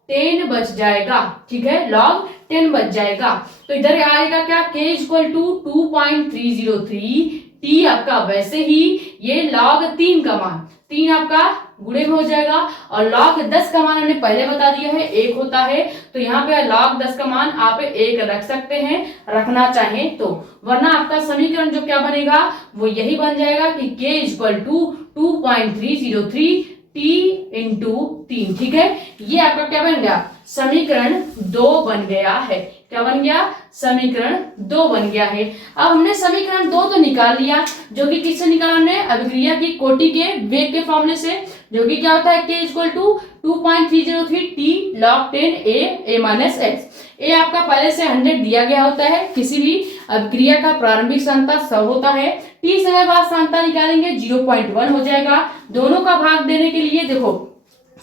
10 बच जाएगा। ठीक है, log 10 बच जाएगा तो इधर आएगा क्या, k इक्वल टू 2.303, t आपका वैसे ही ये log 3 का मान 3 आपका गुणे में हो जाएगा और log 10 का मान हमने पहले बता दिया है 1 होता है, तो यहाँ पे log 10 का मान आप 1 रख सकते हैं रखना चाहें तो, वरना आपका समीकरण जो क्या बनेगा वो यही बन जाएगा कि k equal to 2.303 t into 3। ठीक है, ये आपका क्या बन गया, समीकरण 2 बन गया है। क्या बन गया, समीकरण 2 बन गया है। अब हमने समीकरण 2 तो निकाल लिया, जो कि किससे निकाला हमने, अभिक्रिया की कोटि के वेग के फॉर्मूले से, जो कि क्या होता है k equal to 2.303 t log 10 a minus x। A आपका पहले से 100 दिया गया होता है, किसी भी अभिक्रिया का प्रारंभिक सांद्रता 100 होता है, t समय बाद सांद्रता निकालेंगे 0.1 हो जाएगा। दोनों का भाग देने के लिए देखो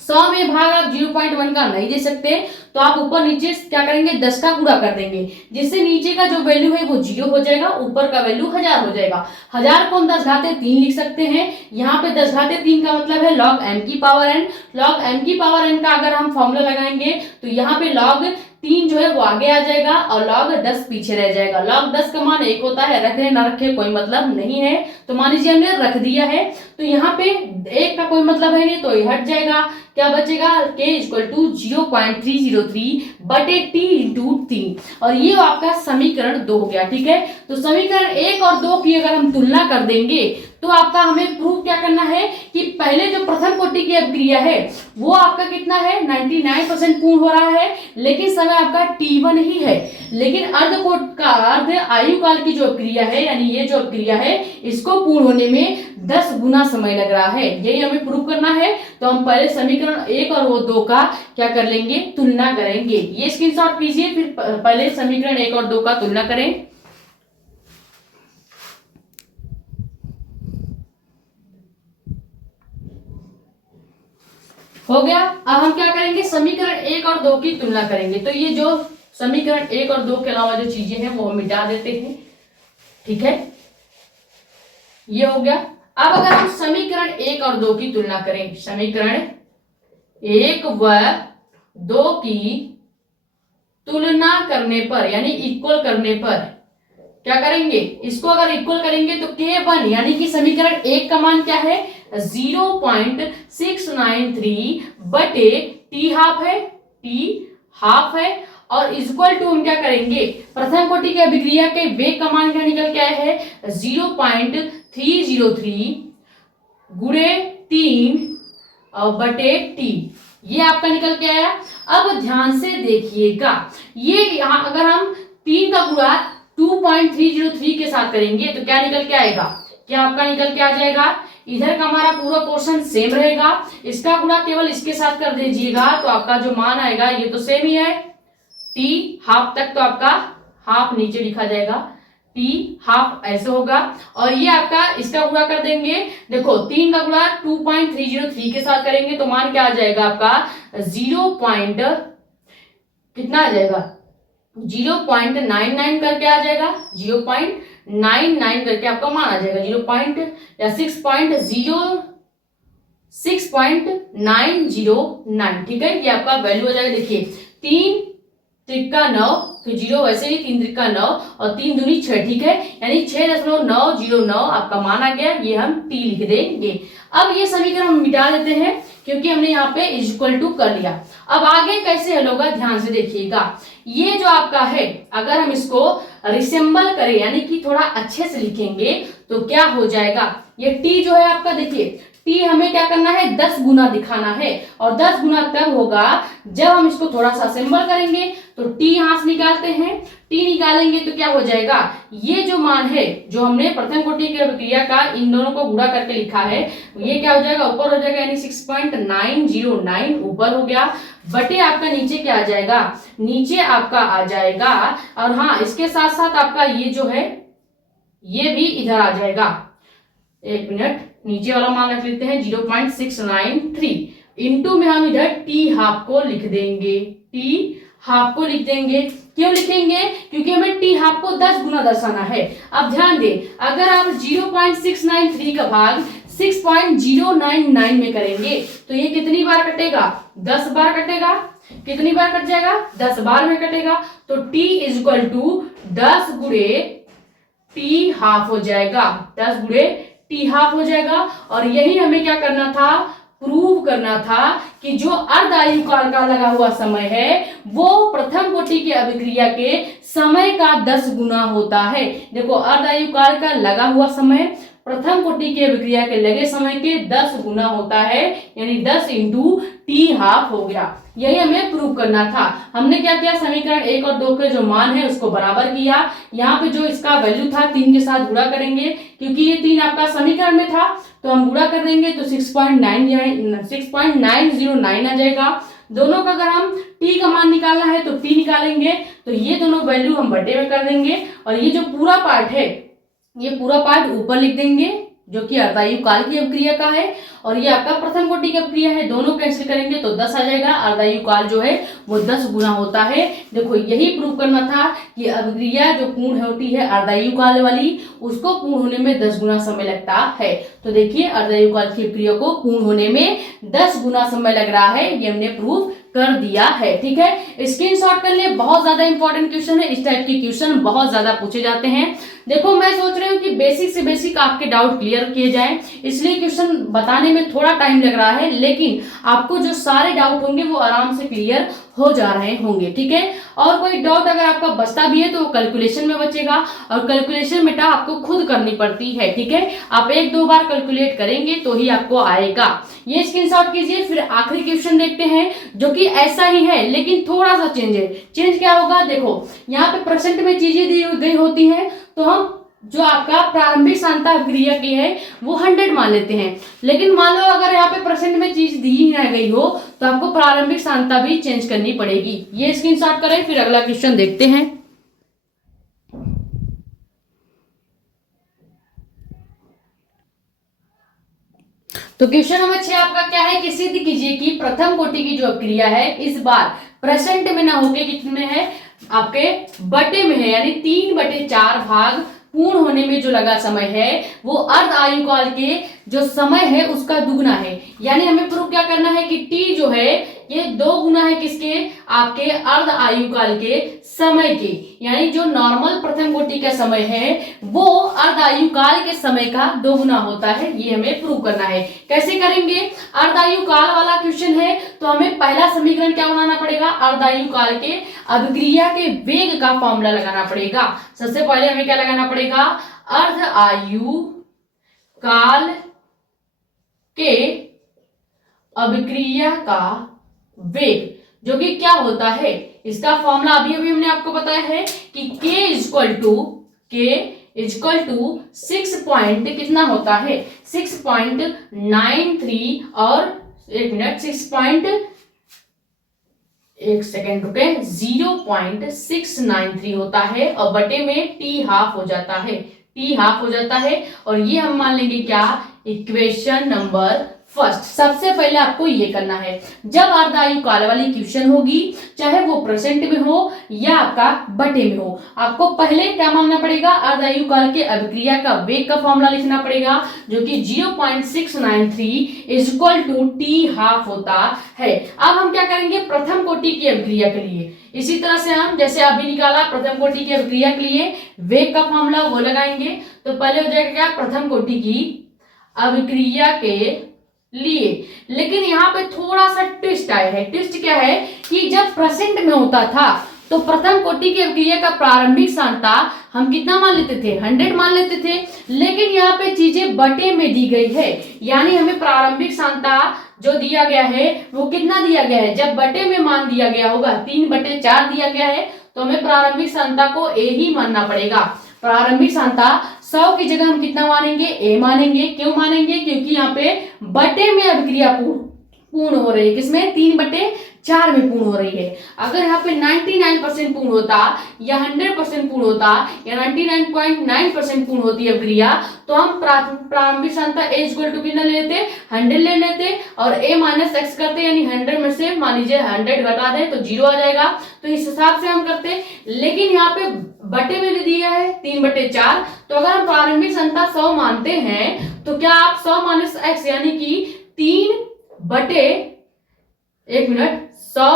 100 में भाग आप 0.1 का नहीं दे सकते, तो आप ऊपर नीचे क्या करेंगे 10 का गुणा कर देंगे, जिससे नीचे का जो वैल्यू है वो 0 हो जाएगा, ऊपर का वैल्यू 1000 हो जाएगा। 1000 को हम 10 घाते 3 लिख सकते हैं, यहाँ पे 10 घाते 3 का मतलब है log m की पावर n। log m की पावर n का अगर हम फॉर्मूला लगाएंगे तो यहाँ पे log 3 जो है वो आगे आ जाएगा और log 10 पीछे रह जाएगा। log 10 का मान 1 होता है, रखे ना रखे कोई मतलब नहीं है, तो मान लीजिए हमने रख दिया है, तो यहाँ पे 1 का कोई मतलब है नहीं तो ये हट जाएगा। क्या बचेगा, k इक्वल टू 0.303 बटे t इंटू 3, और ये आपका समीकरण 2 हो गया। ठीक है, तो समीकरण 1 और 2 की अगर हम तुलना कर देंगे तो आपका हमें प्रूव क्या करना है कि पहले जो प्रथम कोटि की अभिक्रिया है वो आपका कितना है 99% पूर्ण हो रहा है, लेकिन समय आपका t1 ही है, लेकिन अर्ध आयु काल की जो अभिक्रिया है, यानी ये जो अभिक्रिया है इसको पूर्ण होने में 10 गुना समय लग रहा है, यही हमें प्रूव करना है। तो हम पहले समीकरण 1 और वो 2 का क्या कर लेंगे, तुलना करेंगे। ये स्क्रीनशॉट कीजिए, फिर पहले समीकरण 1 और 2 का तुलना करें। हो गया। अब हम क्या करेंगे, समीकरण 1 और 2 की तुलना करेंगे। तो ये जो समीकरण 1 और 2 के अलावा जो चीजें हैं वो हम मिटा देते हैं। ठीक है, ये हो गया। अब अगर हम समीकरण 1 और 2 की तुलना करें, समीकरण 1 व 2 की तुलना करने पर यानी इक्वल करने पर क्या करेंगे, इसको अगर इक्वल करेंगे तो k1 यानी कि समीकरण 1 का मान क्या है 0.693 बटे t हाफ है और इक्वल टू हम क्या करेंगे, प्रथम कोटि की अभिक्रिया के वेग का मान क्या निकल के आया है 0.303 गुणे 3 बटे t, ये आपका निकल के आया। अब ध्यान से देखिएगा, ये यहाँ अगर हम 3 का गुणा 2.303 के साथ करेंगे तो क्या निकल के आएगा, क्या आपका निकल के आ जाएगा, इधर का हमारा पूरा पोर्शन सेम रहेगा, इसका गुणा केवल इसके साथ कर दीजिएगा तो आपका जो मान आएगा ये तो सेम ही है, t हाफ तक तो आपका हाफ नीचे लिखा जाएगा, t हाफ ऐसे होगा, और ये आपका इसका गुणा कर देंगे, देखो 3 का गुणा 2.303 के साथ करेंगे तो मान क्या आ जाएगा आपका कितना आ जाएगा 0.99 करके आ जाएगा, 0.99 करके आपका मान आ जाएगा 6.909। ठीक है, ये आपका वैल्यू हो जाएगा। देखिए 3 त्रिका 9, फिर 0 वैसे ही 3 त्रिका 9 और 3 दूनी 6। ठीक है, यानी 6.909 आपका मान आ गया, ये हम t लिख देंगे। अब ये समीकरण हम मिटा देते हैं क्योंकि हमने यहाँ पे इक्वल टू कर लिया। अब आगे कैसे हल होगा, ध्यान से देखिएगा, ये जो आपका है अगर हम इसको रिसेंबल करें यानी कि थोड़ा अच्छे से लिखेंगे तो क्या हो जाएगा, ये t जो है आपका देखिए t टी हमें क्या करना है, 10 गुना दिखाना है। और 10 गुना तब होगा जब हम इसको थोड़ा सा सिंबल करेंगे। तो टी यहां से निकालते हैं, टी निकालेंगे तो क्या हो जाएगा, ये जो मान है जो हमने प्रथम कोटि की अभिक्रिया का इन दोनों को गुणा करके लिखा है, ये क्या हो जाएगा, ऊपर हो जाएगा, यानी 6.909 ऊपर हो गया, बटे आपका नीचे क्या आ जाएगा, नीचे आपका आ जाएगा। और हाँ, इसके साथ साथ आपका ये जो है ये भी इधर आ जाएगा। एक मिनट, नीचे वाला मान रख लेते हैं 0.693 इंटू में हम इधर टी हाफ को लिख देंगे, टी हाफ को लिख देंगे। क्यों लिखेंगे, क्योंकि हमें टी हाफ को 10 गुना दर्शाना है। अब ध्यान दें, अगर आप 0.693 का भाग 6.099 में करेंगे तो ये कितनी बार कटेगा, 10 बार कटेगा। कितनी बार कट जाएगा, 10 बार में कटेगा। तो t इज इक्वल टू 10 गुणे टी हाफ हो जाएगा, 10 गुणे टी हाफ हो जाएगा। और यही हमें क्या करना था, प्रूव करना था कि जो अर्ध आयु काल का लगा हुआ समय है वो प्रथम कोटि की अभिक्रिया के समय का 10 गुना होता है। देखो, अर्ध आयु काल का लगा हुआ समय प्रथम कोटि की अभिक्रिया के लगे समय के 10 गुना होता है, यानी 10 इंटू टी हाफ हो गया। यही हमें प्रूव करना था। हमने क्या किया, समीकरण 1 और 2 के जो मान है उसको बराबर किया। यहाँ पे जो इसका वैल्यू था 3 के साथ गुणा करेंगे, क्योंकि ये 3 आपका समीकरण में था तो हम गुणा कर देंगे तो 6.909 आ जाएगा। दोनों का अगर हम t का मान निकालना है तो t निकालेंगे, तो ये दोनों वैल्यू हम बटे में कर देंगे। और ये जो पूरा पार्ट है ये पूरा पार्ट ऊपर लिख देंगे जो कि अर्धायु काल की अभिक्रिया का है, और ये आपका प्रथम कोटि की अभिक्रिया है। दोनों कैंसिल करेंगे तो 10 आ जाएगा। अर्धायु काल जो है वो 10 गुना होता है। देखो, यही प्रूव करना था कि अभिक्रिया जो पूर्ण होती है अर्धायु काल वाली, उसको पूर्ण होने में 10 गुना समय लगता है। तो देखिए, अर्धायु काल की अभिक्रिया को पूर्ण होने में 10 गुना समय लग रहा है, ये हमने प्रूव कर दिया है। ठीक है, स्क्रीनशॉट कर लिए, बहुत ज्यादा इंपॉर्टेंट क्वेश्चन है। इस टाइप के क्वेश्चन बहुत ज्यादा पूछे जाते हैं। देखो, मैं सोच रही हूँ कि बेसिक से बेसिक आपके डाउट क्लियर किए जाएं, इसलिए क्वेश्चन बताने में थोड़ा टाइम लग रहा है, लेकिन आपको जो सारे डाउट होंगे वो आराम से क्लियर हो जा रहे होंगे। ठीक है, और कोई डाउट अगर आपका बचता भी है तो वो कैलकुलेशन में बचेगा, और कैलकुलेशन बेटा आपको खुद करनी पड़ती है। ठीक है, आप 1-2 बार कैलकुलेट करेंगे तो ही आपको आएगा। ये स्क्रीनशॉट कीजिए। फिर आखिरी क्वेश्चन देखते हैं जो कि ऐसा ही है लेकिन थोड़ा सा चेंज है। चेंज क्या होगा, देखो यहाँ पे परसेंट में चीजें दी गई होती हैं, तो हम जो आपका प्रारंभिक सांद्रता अभिक्रिया की है वो 100 मान लेते हैं, लेकिन मान लो अगर यहाँ पे परसेंट में चीज दी ही ना गई हो तो आपको प्रारंभिक सांद्रता भी चेंज करनी पड़ेगी। ये स्क्रीनशॉट करें, फिर अगला क्वेश्चन देखते हैं। तो क्वेश्चन नंबर 6 आपका क्या है कि सिद्ध कीजिए कि प्रथम कोटि की जो अभिक्रिया है इस बार परसेंट में ना होके कितने में है, आपके बटे में है, यानी 3/4 भाग पूर्ण होने में जो लगा समय है वो अर्ध आयु काल के जो समय है उसका दुगुना है। यानी हमें प्रूव क्या करना है कि t जो है ये 2 गुना है किसके, आपके अर्ध आयु काल के समय के, यानी जो नॉर्मल प्रथम कोटि का समय है वो अर्ध आयु काल के समय का 2 गुना होता है। ये हमें प्रूव करना है। कैसे करेंगे, अर्ध आयु काल वाला क्वेश्चन है तो हमें पहला समीकरण क्या बनाना पड़ेगा, अर्ध आयु काल के अभिक्रिया के वेग का फॉर्मूला लगाना पड़ेगा। सबसे पहले हमें क्या लगाना पड़ेगा, अर्ध आयु काल के अभिक्रिया का वेग, जो कि क्या होता है, इसका फॉर्मूला अभी अभी हमने आपको बताया है कि k इजक्वल टू 6 पॉइंट कितना होता है, 6.93 और 0.693 होता है, और बटे में t हाफ हो जाता है, और ये हम मान लेंगे क्या, इक्वेशन नंबर फर्स्ट। सबसे पहले आपको ये करना है, जब अर्ध आयु काल वाली क्वेश्चन होगी चाहे वो परसेंट में हो या आपका बटे में हो, आपको पहले क्या मानना पड़ेगा, अर्ध आयु काल के अभिक्रिया का वेग का फॉर्मूला लिखना पड़ेगा जो कि 0.693 इक्वल टू टी हाफ होता है। अब हम क्या करेंगे, प्रथम कोटि की अभिक्रिया के लिए इसी तरह से हम जैसे अभी निकाला प्रथम कोटि की अभिक्रिया के लिए वेग का फॉर्मूला वो लगाएंगे। तो पहले हो जाएगा क्या, प्रथम कोटि की अभिक्रिया के लिए, लेकिन यहाँ पे थोड़ा सा ट्विस्ट आया है। ट्विस्ट क्या है कि जब परसेंट में होता था तो प्रथम कोटि की अभिक्रिया का प्रारंभिक सांद्रता हम कितना मान लेते थे, 100 मान लेते थे। लेकिन यहाँ पे चीजें बटे में दी गई है, यानी हमें प्रारंभिक सांता जो दिया गया है वो कितना दिया गया है, जब बटे में मान दिया गया होगा 3/4 दिया गया है, तो हमें प्रारंभिक सांता को ए ही मानना पड़ेगा। प्रारंभिक सांता 100 की जगह हम कितना मानेंगे, ए मानेंगे। क्यों मानेंगे, क्योंकि यहाँ पे बटे में अभिक्रिया पूर्ण हो रही है, किसमें, 3/4 में पूर्ण हो रही है। अगर यहाँ पे 99% पूर्ण होता या 100% पूर्ण होता या 99.9% पूर्ण होती अभिक्रिया, तो हम प्रारंभिक सांता ए इक्वल टू कितना ले लेते, 100 ले लेते और a माइनस एक्स करते, यानी 100 में से मान लीजिए 100 घटा दे तो 0 आ जाएगा। तो इस हिसाब से हम करते, लेकिन यहाँ पे बटे में भी दिया है 3/4, तो अगर हम प्रारंभिक सांता 100 मानते हैं तो क्या आप 100 माइनस एक्स यानी कि 100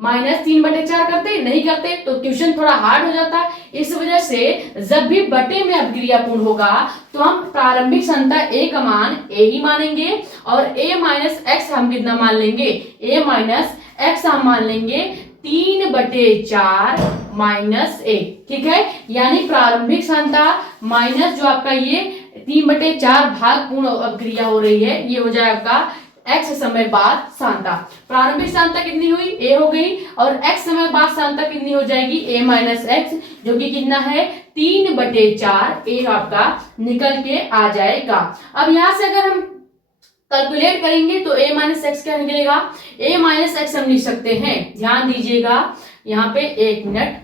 माइनस 3/4 करते, नहीं करते, तो क्वेश्चन थोड़ा हार्ड हो जाता। इस वजह से जब भी बटे में अभिक्रिया पूर्ण होगा तो हम प्रारंभिक सांता a का मान a ही मानेंगे और a माइनस एक्स हम कितना मान लेंगे, a माइनस एक्स हम मान लेंगे 3/4 माइनस a, ठीक है। यानी प्रारंभिक सांता माइनस जो आपका ये 3/4 भाग पूर्ण अभिक्रिया हो रही है, ये हो जाए आपका x समय बाद सांता। प्रारंभिक सांता कितनी हुई, a हो गई, और x समय बाद सांता कितनी हो जाएगी, a माइनस एक्स, जो कि कितना है 3/4 a आपका निकल के आ जाएगा। अब यहां से अगर हम कैलकुलेट करेंगे तो a माइनस एक्स क्या निकलेगा, a माइनस एक्स हम लिख सकते हैं, ध्यान दीजिएगा यहाँ पे 1 मिनट।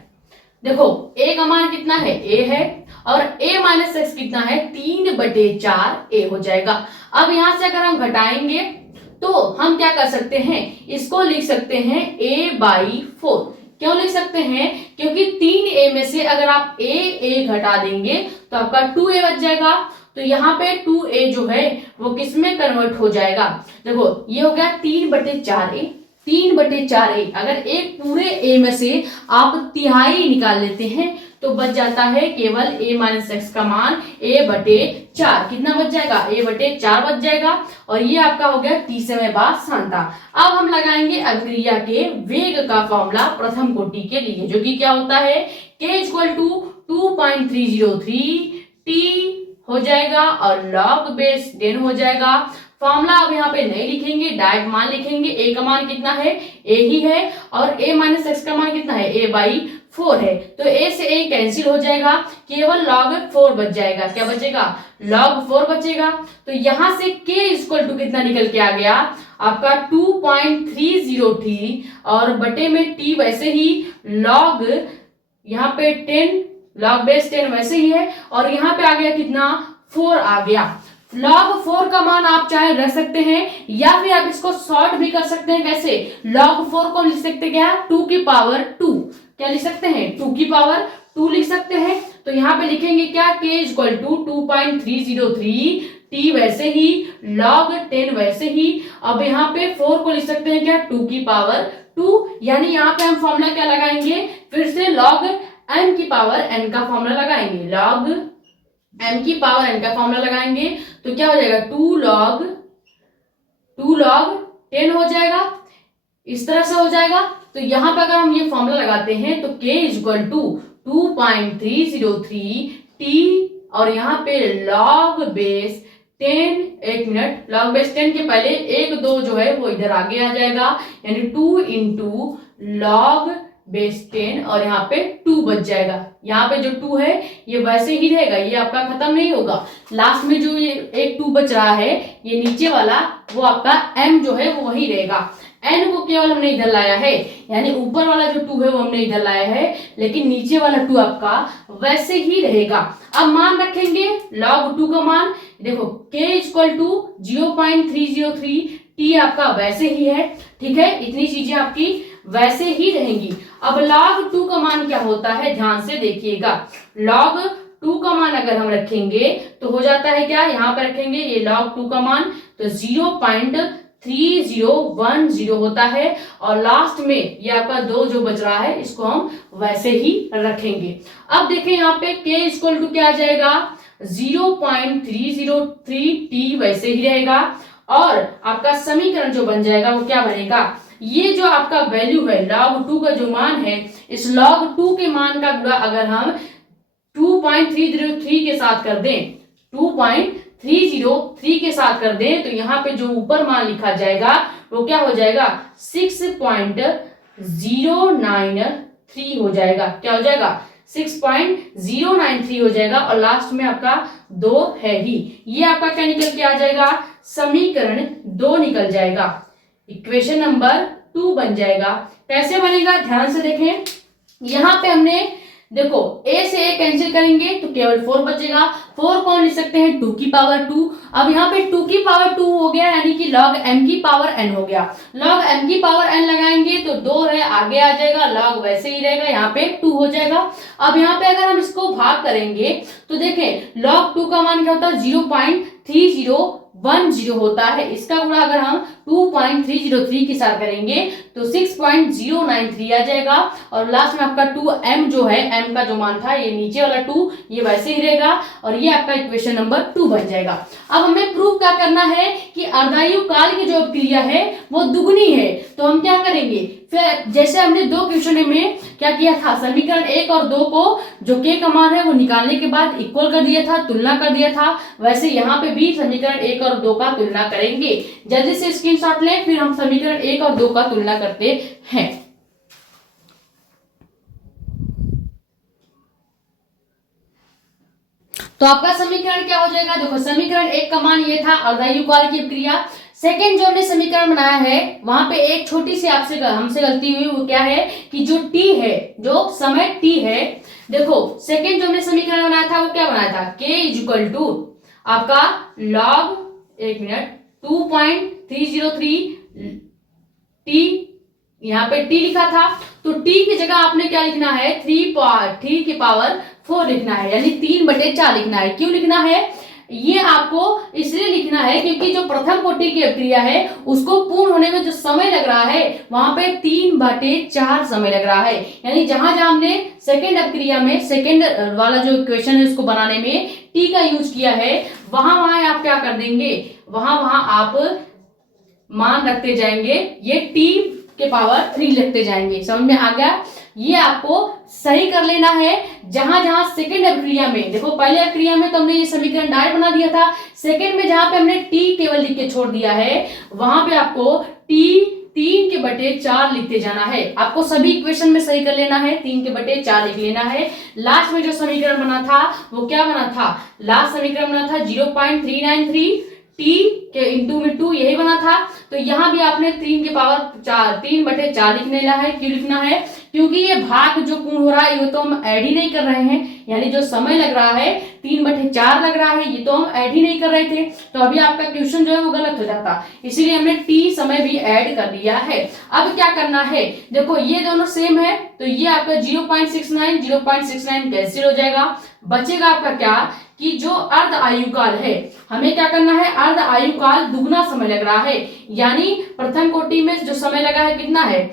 देखो a का मान कितना है, a है, और a माइनस एक्स कितना है, 3/4 a हो जाएगा। अब यहां से अगर हम घटाएंगे तो हम क्या कर सकते हैं, इसको लिख सकते हैं a/4। क्यों लिख सकते हैं, क्योंकि 3a में से अगर आप a घटा देंगे तो आपका 2a बच जाएगा। तो यहाँ पे 2a जो है वो किस में कन्वर्ट हो जाएगा, देखो ये हो गया 3/4a। 3/4a, अगर एक पूरे a में से आप तिहाई निकाल लेते हैं तो बच जाता है केवल a माइनस एक्स का मान a/4, कितना बच जाएगा, a/4 बच जाएगा। और ये आपका हो गया 30 समय बाद सांता। अब हम लगाएंगे अभिक्रिया के वेग का फॉर्मूला प्रथम कोटि के लिए, जो कि क्या होता है, k इक्वल टू 2.303 t हो जाएगा और log बेस 10 हो जाएगा। फॉर्मूला अब यहाँ पे नहीं लिखेंगे, डायरेक्ट मान लिखेंगे। a का मान कितना है, a ही है, और a माइनस एक्स का मान कितना है, a/4 है, तो a से a कैंसिल हो जाएगा, केवल log 4 बच जाएगा। क्या बचेगा, log 4 बचेगा। तो यहां से k इक्वल टू कितना निकल के आ गया आपका 2.303, और बटे में t वैसे ही log यहाँ पे 10, log बेस 10 वैसे ही है, और यहाँ पे आ गया कितना, 4 आ गया। log 4 का मान आप चाहे रख सकते हैं या फिर आप इसको शॉर्ट भी कर सकते हैं। कैसे, log 4 को लिख सकते क्या, 2 की पावर 2, क्या लिख सकते हैं, 2 की पावर 2 लिख सकते हैं। तो यहाँ पे लिखेंगे क्या, k इक्वल टू 2.303, t वैसे ही, log 10 वैसे ही। अब यहाँ पे 4 को लिख सकते हैं क्या, 2 की पावर 2, यानी यहाँ पे हम फॉर्मूला क्या लगाएंगे, फिर से log m की पावर n का फॉर्मूला लगाएंगे, log m की पावर n का फॉर्मूला लगाएंगे तो क्या हो जाएगा, 2 log 10 हो जाएगा, इस तरह से हो जाएगा। तो यहाँ पे अगर हम ये फॉर्मूला लगाते हैं तो k इक्वल टू 2.303 t, और यहाँ पे log बेस 10, एक मिनट, log बेस 10 के पहले 1 2 जो है वो इधर आगे आ जाएगा, यानी 2 इंटू log बेस 10, और यहाँ पे 2 बच जाएगा। यहाँ पे जो 2 है ये वैसे ही रहेगा, ये आपका खत्म नहीं होगा। लास्ट में जो ये एक 2 बच रहा है, ये नीचे वाला वो आपका m जो है वो वही रहेगा। n को केवल हमने इधर लाया है, यानी ऊपर वाला जो 2 है वो हमने इधर लाया है, लेकिन नीचे वाला 2 आपका वैसे ही रहेगा। अब मान रखेंगे log 2 का मान, देखो k इक्वल टू 0.303, t आपका वैसे ही है, ठीक है, इतनी चीजें आपकी वैसे ही रहेंगी। अब log 2 का मान क्या होता है, ध्यान से देखिएगा। log 2 का मान अगर हम रखेंगे तो हो जाता है क्या, यहाँ पर रखेंगे ये log 2 का मान तो 0.3010 होता है, और लास्ट में ये आपका 2 जो बच रहा है इसको हम वैसे ही रखेंगे। अब देखें यहाँ पे k इक्वल टू क्या आ जाएगा, 0.303 t वैसे ही रहेगा, और आपका समीकरण जो बन जाएगा वो क्या बनेगा, ये जो आपका वैल्यू है log 2 का जो मान है, इस log 2 के मान का गुणा अगर हम 2.303 के साथ कर दें, 2.303 के साथ कर दें, तो यहाँ पे जो ऊपर मान लिखा जाएगा वो क्या हो जाएगा, 6.093 हो जाएगा। क्या हो जाएगा, 6.093 हो जाएगा। और लास्ट में आपका 2 है ही, ये आपका क्या निकल के आ जाएगा, समीकरण 2 निकल जाएगा, इक्वेशन नंबर 2 बन जाएगा। कैसे बनेगा, ध्यान से देखें। यहां पे हमने देखो a से a कैंसिल करेंगे तो केवल 4 बचेगा। 4 कौन लिख सकते हैं, 2 की पावर 2। अब यहाँ पे 2 की पावर 2 हो गया, यानी कि log m की पावर n हो गया। log m की पावर n लगाएंगे तो 2 है, आगे आ जाएगा, log वैसे ही रहेगा, यहाँ पे 2 हो जाएगा। अब यहाँ पे अगर हम इसको भाग करेंगे तो देखें log 2 का मान क्या होता है, 0.3010 होता है। इसका गुणा अगर हम 2.303 के साथ करेंगे तो 6.093 आ जाएगा। और लास्ट में आपका 2m जो है, m का जो मान था, ये नीचे वाला 2 ये वैसे ही रहेगा, और ये आपका इक्वेशन नंबर 2 बन जाएगा। अब हमें प्रूव क्या करना है कि अर्धायु काल की जो क्रिया है वो दुगुनी है। तो हम क्या करेंगे, फिर जैसे हमने 2 क्वेश्चन में क्या किया था, समीकरण 1 और 2 को जो k का मान है वो निकालने के बाद इक्वल कर दिया था, तुलना कर दिया था, वैसे यहाँ पे भी समीकरण 1 और 2 का तुलना करेंगे। जल्दी से स्क्रीनशॉट लें, फिर हम समीकरण 1 और 2 का तुलना करते हैं। तो आपका समीकरण क्या हो जाएगा, देखो समीकरण 1 का मान ये था, अर्धायु काल की क्रिया। सेकेंड जो हमने समीकरण बनाया है वहां पे एक छोटी सी आपसे हमसे गलती हुई, वो क्या है कि जो t है, जो समय t है, देखो सेकेंड जो हमने समीकरण बनाया था वो क्या बनाया था, k इक्वल टू आपका log 2.303 t, यहाँ पे t लिखा था, तो t की जगह आपने क्या लिखना है, 3 की पावर 4 लिखना है, यानी 3/4 लिखना है। क्यों लिखना है, ये आपको इसलिए लिखना है क्योंकि जो प्रथम कोटि की अभिक्रिया है उसको पूर्ण होने में जो समय लग रहा है वहां पे 3/4 समय लग रहा है। यानी जहां जहां हमने सेकेंड अभिक्रिया में सेकेंड वाला जो इक्वेशन है उसको बनाने में टी का यूज किया है, वहां वहां आप क्या कर देंगे, वहां वहां आप मान रखते जाएंगे, ये टी के पावर 3 लिखते जाएंगे। समझ में आ गया, ये आपको सही कर लेना है। जहां जहां सेकेंड अभिक्रिया में, देखो पहले अभिक्रिया में तो हमने ये समीकरण डायरेक्ट बना दिया था, सेकेंड में जहां पे हमने टी केवल लिख के छोड़ दिया है वहां पे आपको टी 3/4 लिखते जाना है। आपको सभी इक्वेशन में सही कर लेना है, 3/4 लिख लेना है। लास्ट में जो समीकरण बना था वो क्या बना था, लास्ट समीकरण बना था 0.393 टी के इंटू में 2, यही बना था। तो यहाँ भी आपने 3 की पावर 4 3/4 लिखना है। क्यों लिखना है, क्योंकि ये भाग जो पूर्ण हो रहा है ये तो हम ऐड ही नहीं कर रहे हैं, यानी जो समय लग रहा है 3/4 लग रहा है, ये तो हम ऐड ही नहीं कर रहे थे, तो अभी आपका क्वेश्चन जो है वो गलत हो जाता, इसीलिए हमने टी समय भी ऐड कर दिया है। अब क्या करना है, देखो ये दोनों सेम है तो ये आपका 0.69 कैंसिल हो जाएगा, बचेगा आपका क्या कि जो अर्ध आयुकाल है, हमें क्या करना है, अर्ध आयुकाल दुगना समय लग रहा है, यानी प्रथम कोटि में जो समय लगा है कितना है,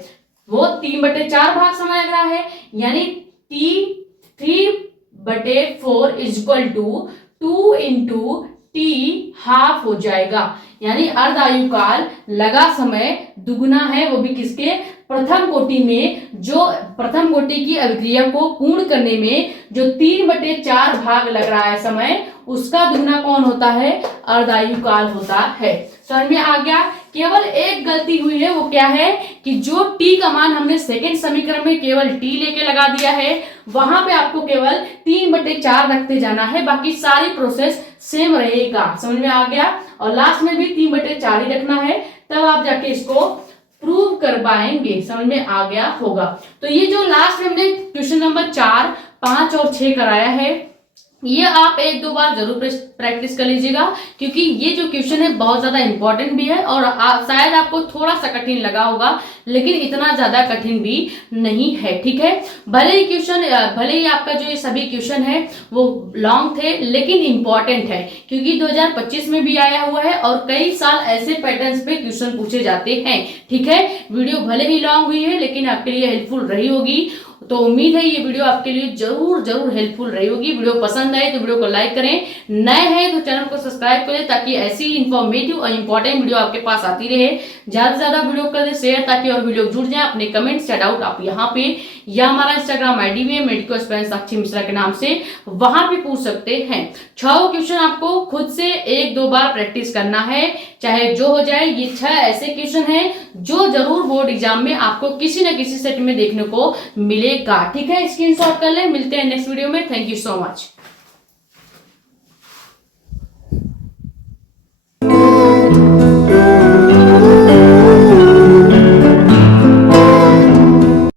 वो 3/4 भाग समय लग रहा है, यानी t3/4 is equal to 2 into T half हो जाएगा। यानी अर्ध आयुकाल लगा समय दुगना है, वो भी किसके, प्रथम कोटि में, जो प्रथम कोटि की अभिक्रिया को पूर्ण करने में जो 3/4 भाग लग रहा है समय, उसका दुगना कौन होता है, अर्धायुकाल होता है। समझ में आ गया। केवल एक गलती हुई है, वो क्या है कि जो t का मान हमने सेकेंड समीकरण में केवल t लेके लगा दिया है, वहां पे आपको केवल 3/4 रखते जाना है, बाकी सारी प्रोसेस सेम रहेगा। समझ में आ गया। और लास्ट में भी 3/4 ही रखना है, तब आप जाके इसको प्रूव कर पाएंगे। समझ में आ गया होगा। तो ये जो लास्ट में हमने क्वेश्चन नंबर 4, 5 और 6 कराया है, ये आप 1-2 बार जरूर प्रैक्टिस कर लीजिएगा, क्योंकि ये जो क्वेश्चन है बहुत ज्यादा इंपॉर्टेंट भी है और शायद आपको थोड़ा सा कठिन लगा होगा, लेकिन इतना ज्यादा कठिन भी नहीं है। ठीक है, भले ही आपका जो ये सभी क्वेश्चन है वो लॉन्ग थे, लेकिन इंपॉर्टेंट है, क्योंकि 2025 में भी आया हुआ है और कई साल ऐसे पैटर्न्स पे क्वेश्चन पूछे जाते हैं। ठीक है, वीडियो भले ही लॉन्ग हुई है लेकिन आपके लिए हेल्पफुल रही होगी, तो उम्मीद है ये वीडियो आपके लिए जरूर हेल्पफुल रही होगी। वीडियो पसंद आए तो वीडियो को लाइक करें, नए हैं तो चैनल को सब्सक्राइब करें, ताकि ऐसी इंफॉर्मेटिव और इंपॉर्टेंट वीडियो आपके पास आती रहे। ज्यादा से ज्यादा वीडियो कर दे शेयर, ताकि और वीडियो जुड़ जाए। अपने कमेंट्स या डाउट आप यहाँ पे या हमारा इंस्टाग्राम आईडी भी है मेडिको एस्पिरेंट साक्षी मिश्रा के नाम से, वहां पे पूछ सकते हैं। 6 क्वेश्चन आपको खुद से 1-2 बार प्रैक्टिस करना है, चाहे जो हो जाए। ये 6 ऐसे क्वेश्चन हैं जो जरूर बोर्ड एग्जाम में आपको किसी न किसी सेट में देखने को मिलेगा। ठीक है, स्क्रीनशॉट कर ले। मिलते हैं नेक्स्ट वीडियो में। Thank you so much.